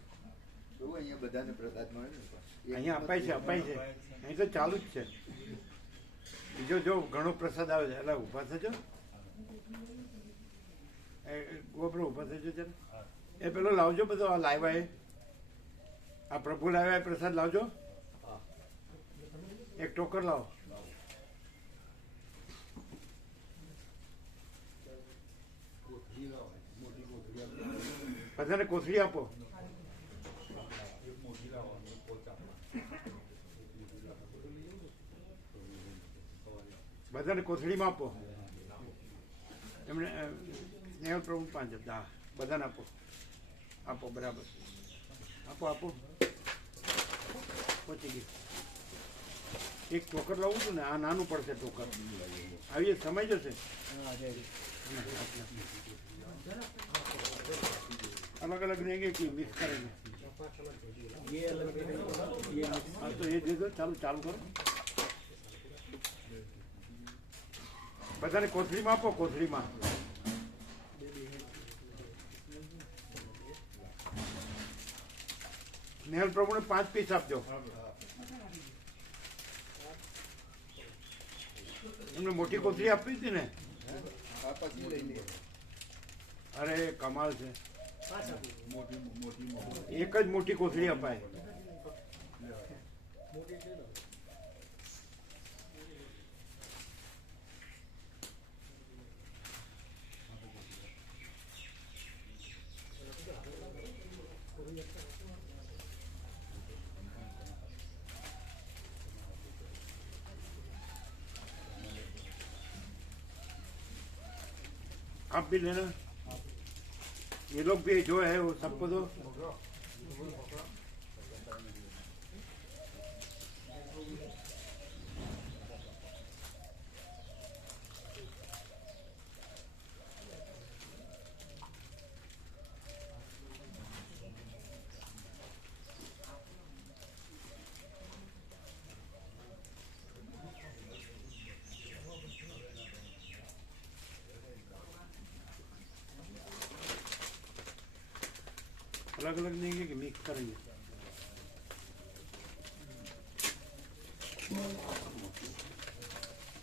એવું અહીંયા બધાને પ્રસાદ મળે ને. અહીંયા અપાય છે અહીં તો ચાલુ જ છે. બીજો જો ઘણો પ્રસાદ આવે છે એટલે ઊભા થજો. ગોબરો ઊભા થજો જરા. એ પેલો લાવજો બધો આ લાવ્યા એ આ પ્રભુ લાવ્યા એ પ્રસાદ લાવજો. એક ટોકર લાવો. બધાને કોથળી આપો. બધાને કોથળીમાં આપો. એમને સ્નેહ પ્રભુ 5 આપતા. બધાને આપો. આપો બરાબર. આપો. પહોંચી ગયું. એક ટોકર લાવું છું ને, આ નાનું પડશે ટોકર. આવીએ સમય જશે. अलग अलग देंगे कि मिक्स करेंगे? ये अलग देना, ये हाँ तो ये दे दो. चालू करो. બધાને કોથળીમાં આપો. કોથળીમાં નેહલ પ્રભુને 5 પીસ આપજો. એમને મોટી કોથળી આપી હતી ને. આ પછી લઈ લે. અરે કમાલ છે. એક જ મોટી કોથળી અપાય. आप भी लेना. ये लोग भी जो है वो सबको दो. अलग अलग देंगे कि मिक्स करेंगे?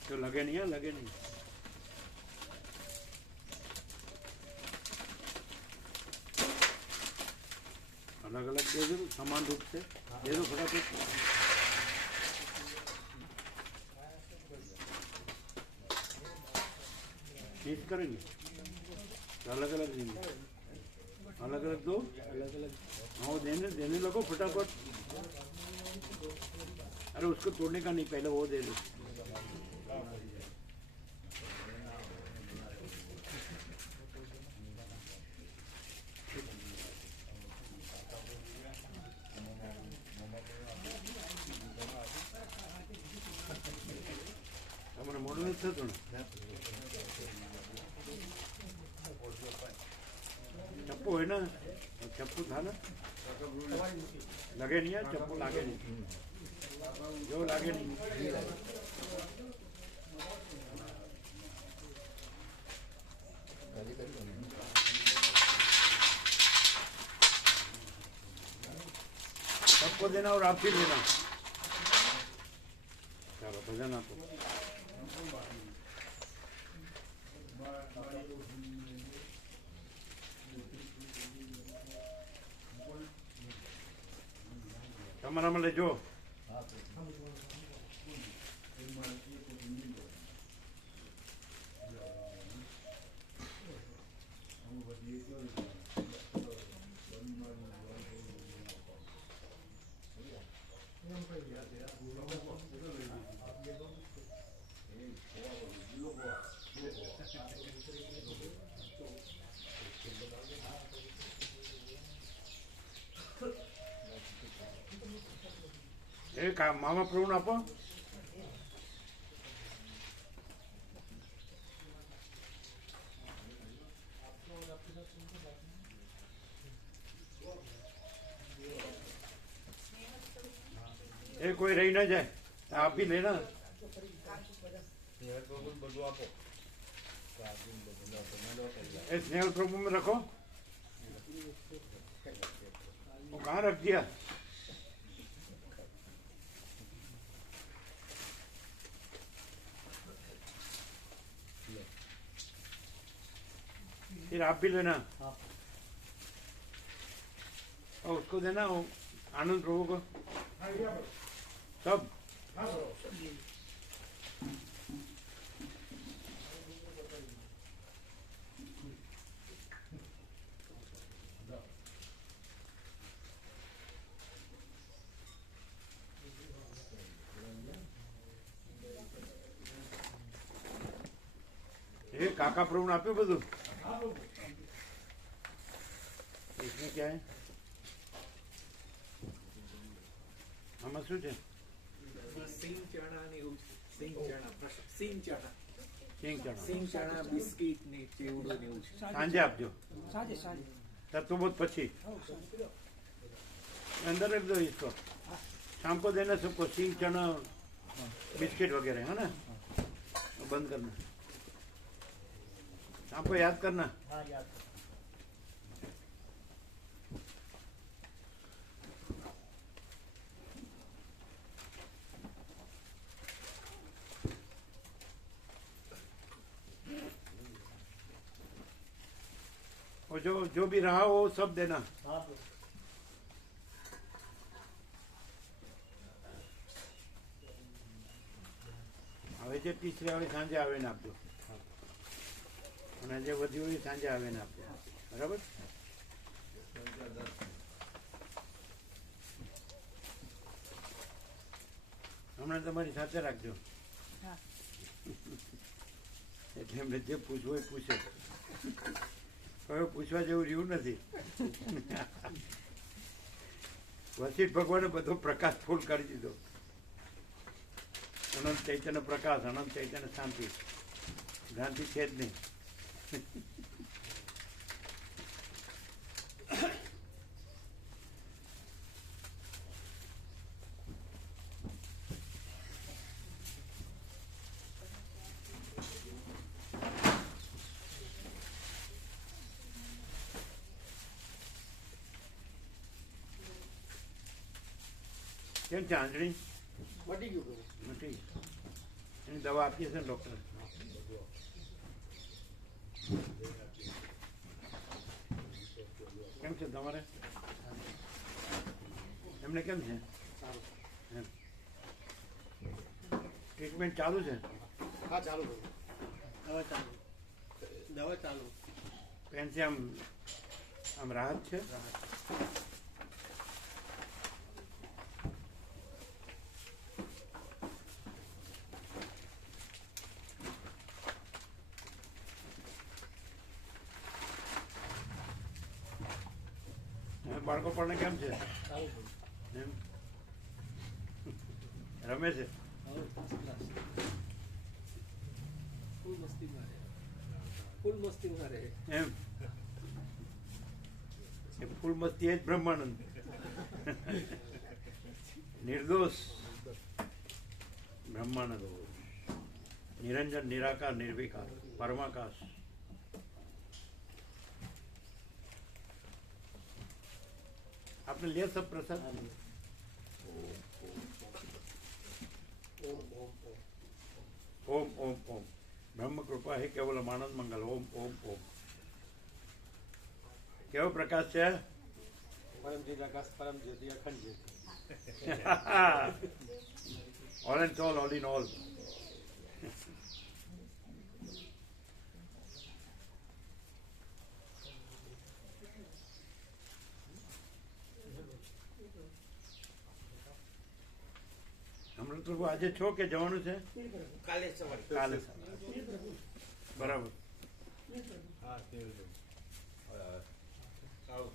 तो लगे नहीं है, लगे नहीं. अलग अलग दे दो समान रूप से. दे दो फटाफट. मिक्स करेंगे तो अलग अलग देंगे. अलग अलग दो. अलग अलग. हाँ देने लगो फटाफट. अरे उसको तोड़ने का नहीं, पहले वो दे दो. તમારે મોડું નથી થતું ને? चप्पू है ना, चप्पू था ना. लगे नहीं है चप्पू. लागे नहीं जो लागे नहीं. ખાલી કરી દો ને. सबको देना और आप भी लेना. चलो भजन आपको. તમારામાં લેજો. એક મામા પ્રભુને આપો. એ કોઈ રહી ના જાય. આપ ભી લેના. એ स्नेहल प्रभु में रखो. वो कहाँ रख दिया? फिर आप भी लेना हाँ और उसको देना वो आनंद प्रभु को सब એ કાકા પ્રભુને આપ્યું બધું इसमें क्या है આમાં શું છે સિંગ ચણા ને એવું છે. સિંગ ચણા સિંગ ચણા સિંગ ચણા સિંગ ચણા બિસ્કિટ ને ચેવડો ને એવું છે. સાંજે આપજો સાંજે સાંજે तत्वबोध પછી अंदर रख दो इसको शाम को देना सबको सिंग चना बिस्किट वगैरह है ना बंद करना शाम को याद करना હા યાદ કરો. और जो भी रहा वो सब देना હા પ્રભુ. હવે જે તીસરે હવે સાંજે આવીને આપજો અને જે વધ્યું હોય એ સાંજે આવીને આપજો બરાબર હમણાં તમારી સાથે રાખજો હા. એટલે એમને જે પૂછવું હોય પૂછે હવે પૂછવા જેવું રહ્યું નથી વશિષ્ઠ ભગવાને બધો પ્રકાશ ફૂલ કરી દીધો અનંત ચૈતન્ય પ્રકાશ અનંત ચૈતન્ય શાંતિ ભ્રાંતિ છે જ નહીં કેમ છે આંજણી મટી ગયું પ્રભુ. નથી એની દવા આપીએ છે ને ડૉક્ટર કેમ છે તમારે એમને કેમ છે એમ ટ્રીટમેન્ટ ચાલુ છે હા ચાલુ પ્રભુ. દવા ચાલુ દવા ચાલુ. પેનથી આમ રાહત છે હવે બાળકો પણ કેમ છે ચાલુ પ્રભુ. એમ રમે છે હવે first class. ફૂલ મસ્તીમાં રહે ફૂલ મસ્તીમાં રહે. એમ એ ફૂલ મસ્તી એ જ બ્રહ્માનંદ નિર્દોષ બ્રહ્માનંદ નિરંજન નિરાકાર નિર્વિકાર પરમાકાશ आपने लिया सब प्रसाद ओम ओम ओम ब्रह्म कृपा है केवल आनंद मंगल ओम ओम ओम केवो प्रकाश है પરમ જ્યોતિ આકાશ પરમ જ્યોતિ અખંડ જ્યોતિ. all and all in all હમણાં તો આજે છો કે જવાનું છે કાલે સવારે. કાલે સવારે. બરાબર હા તે. સારું.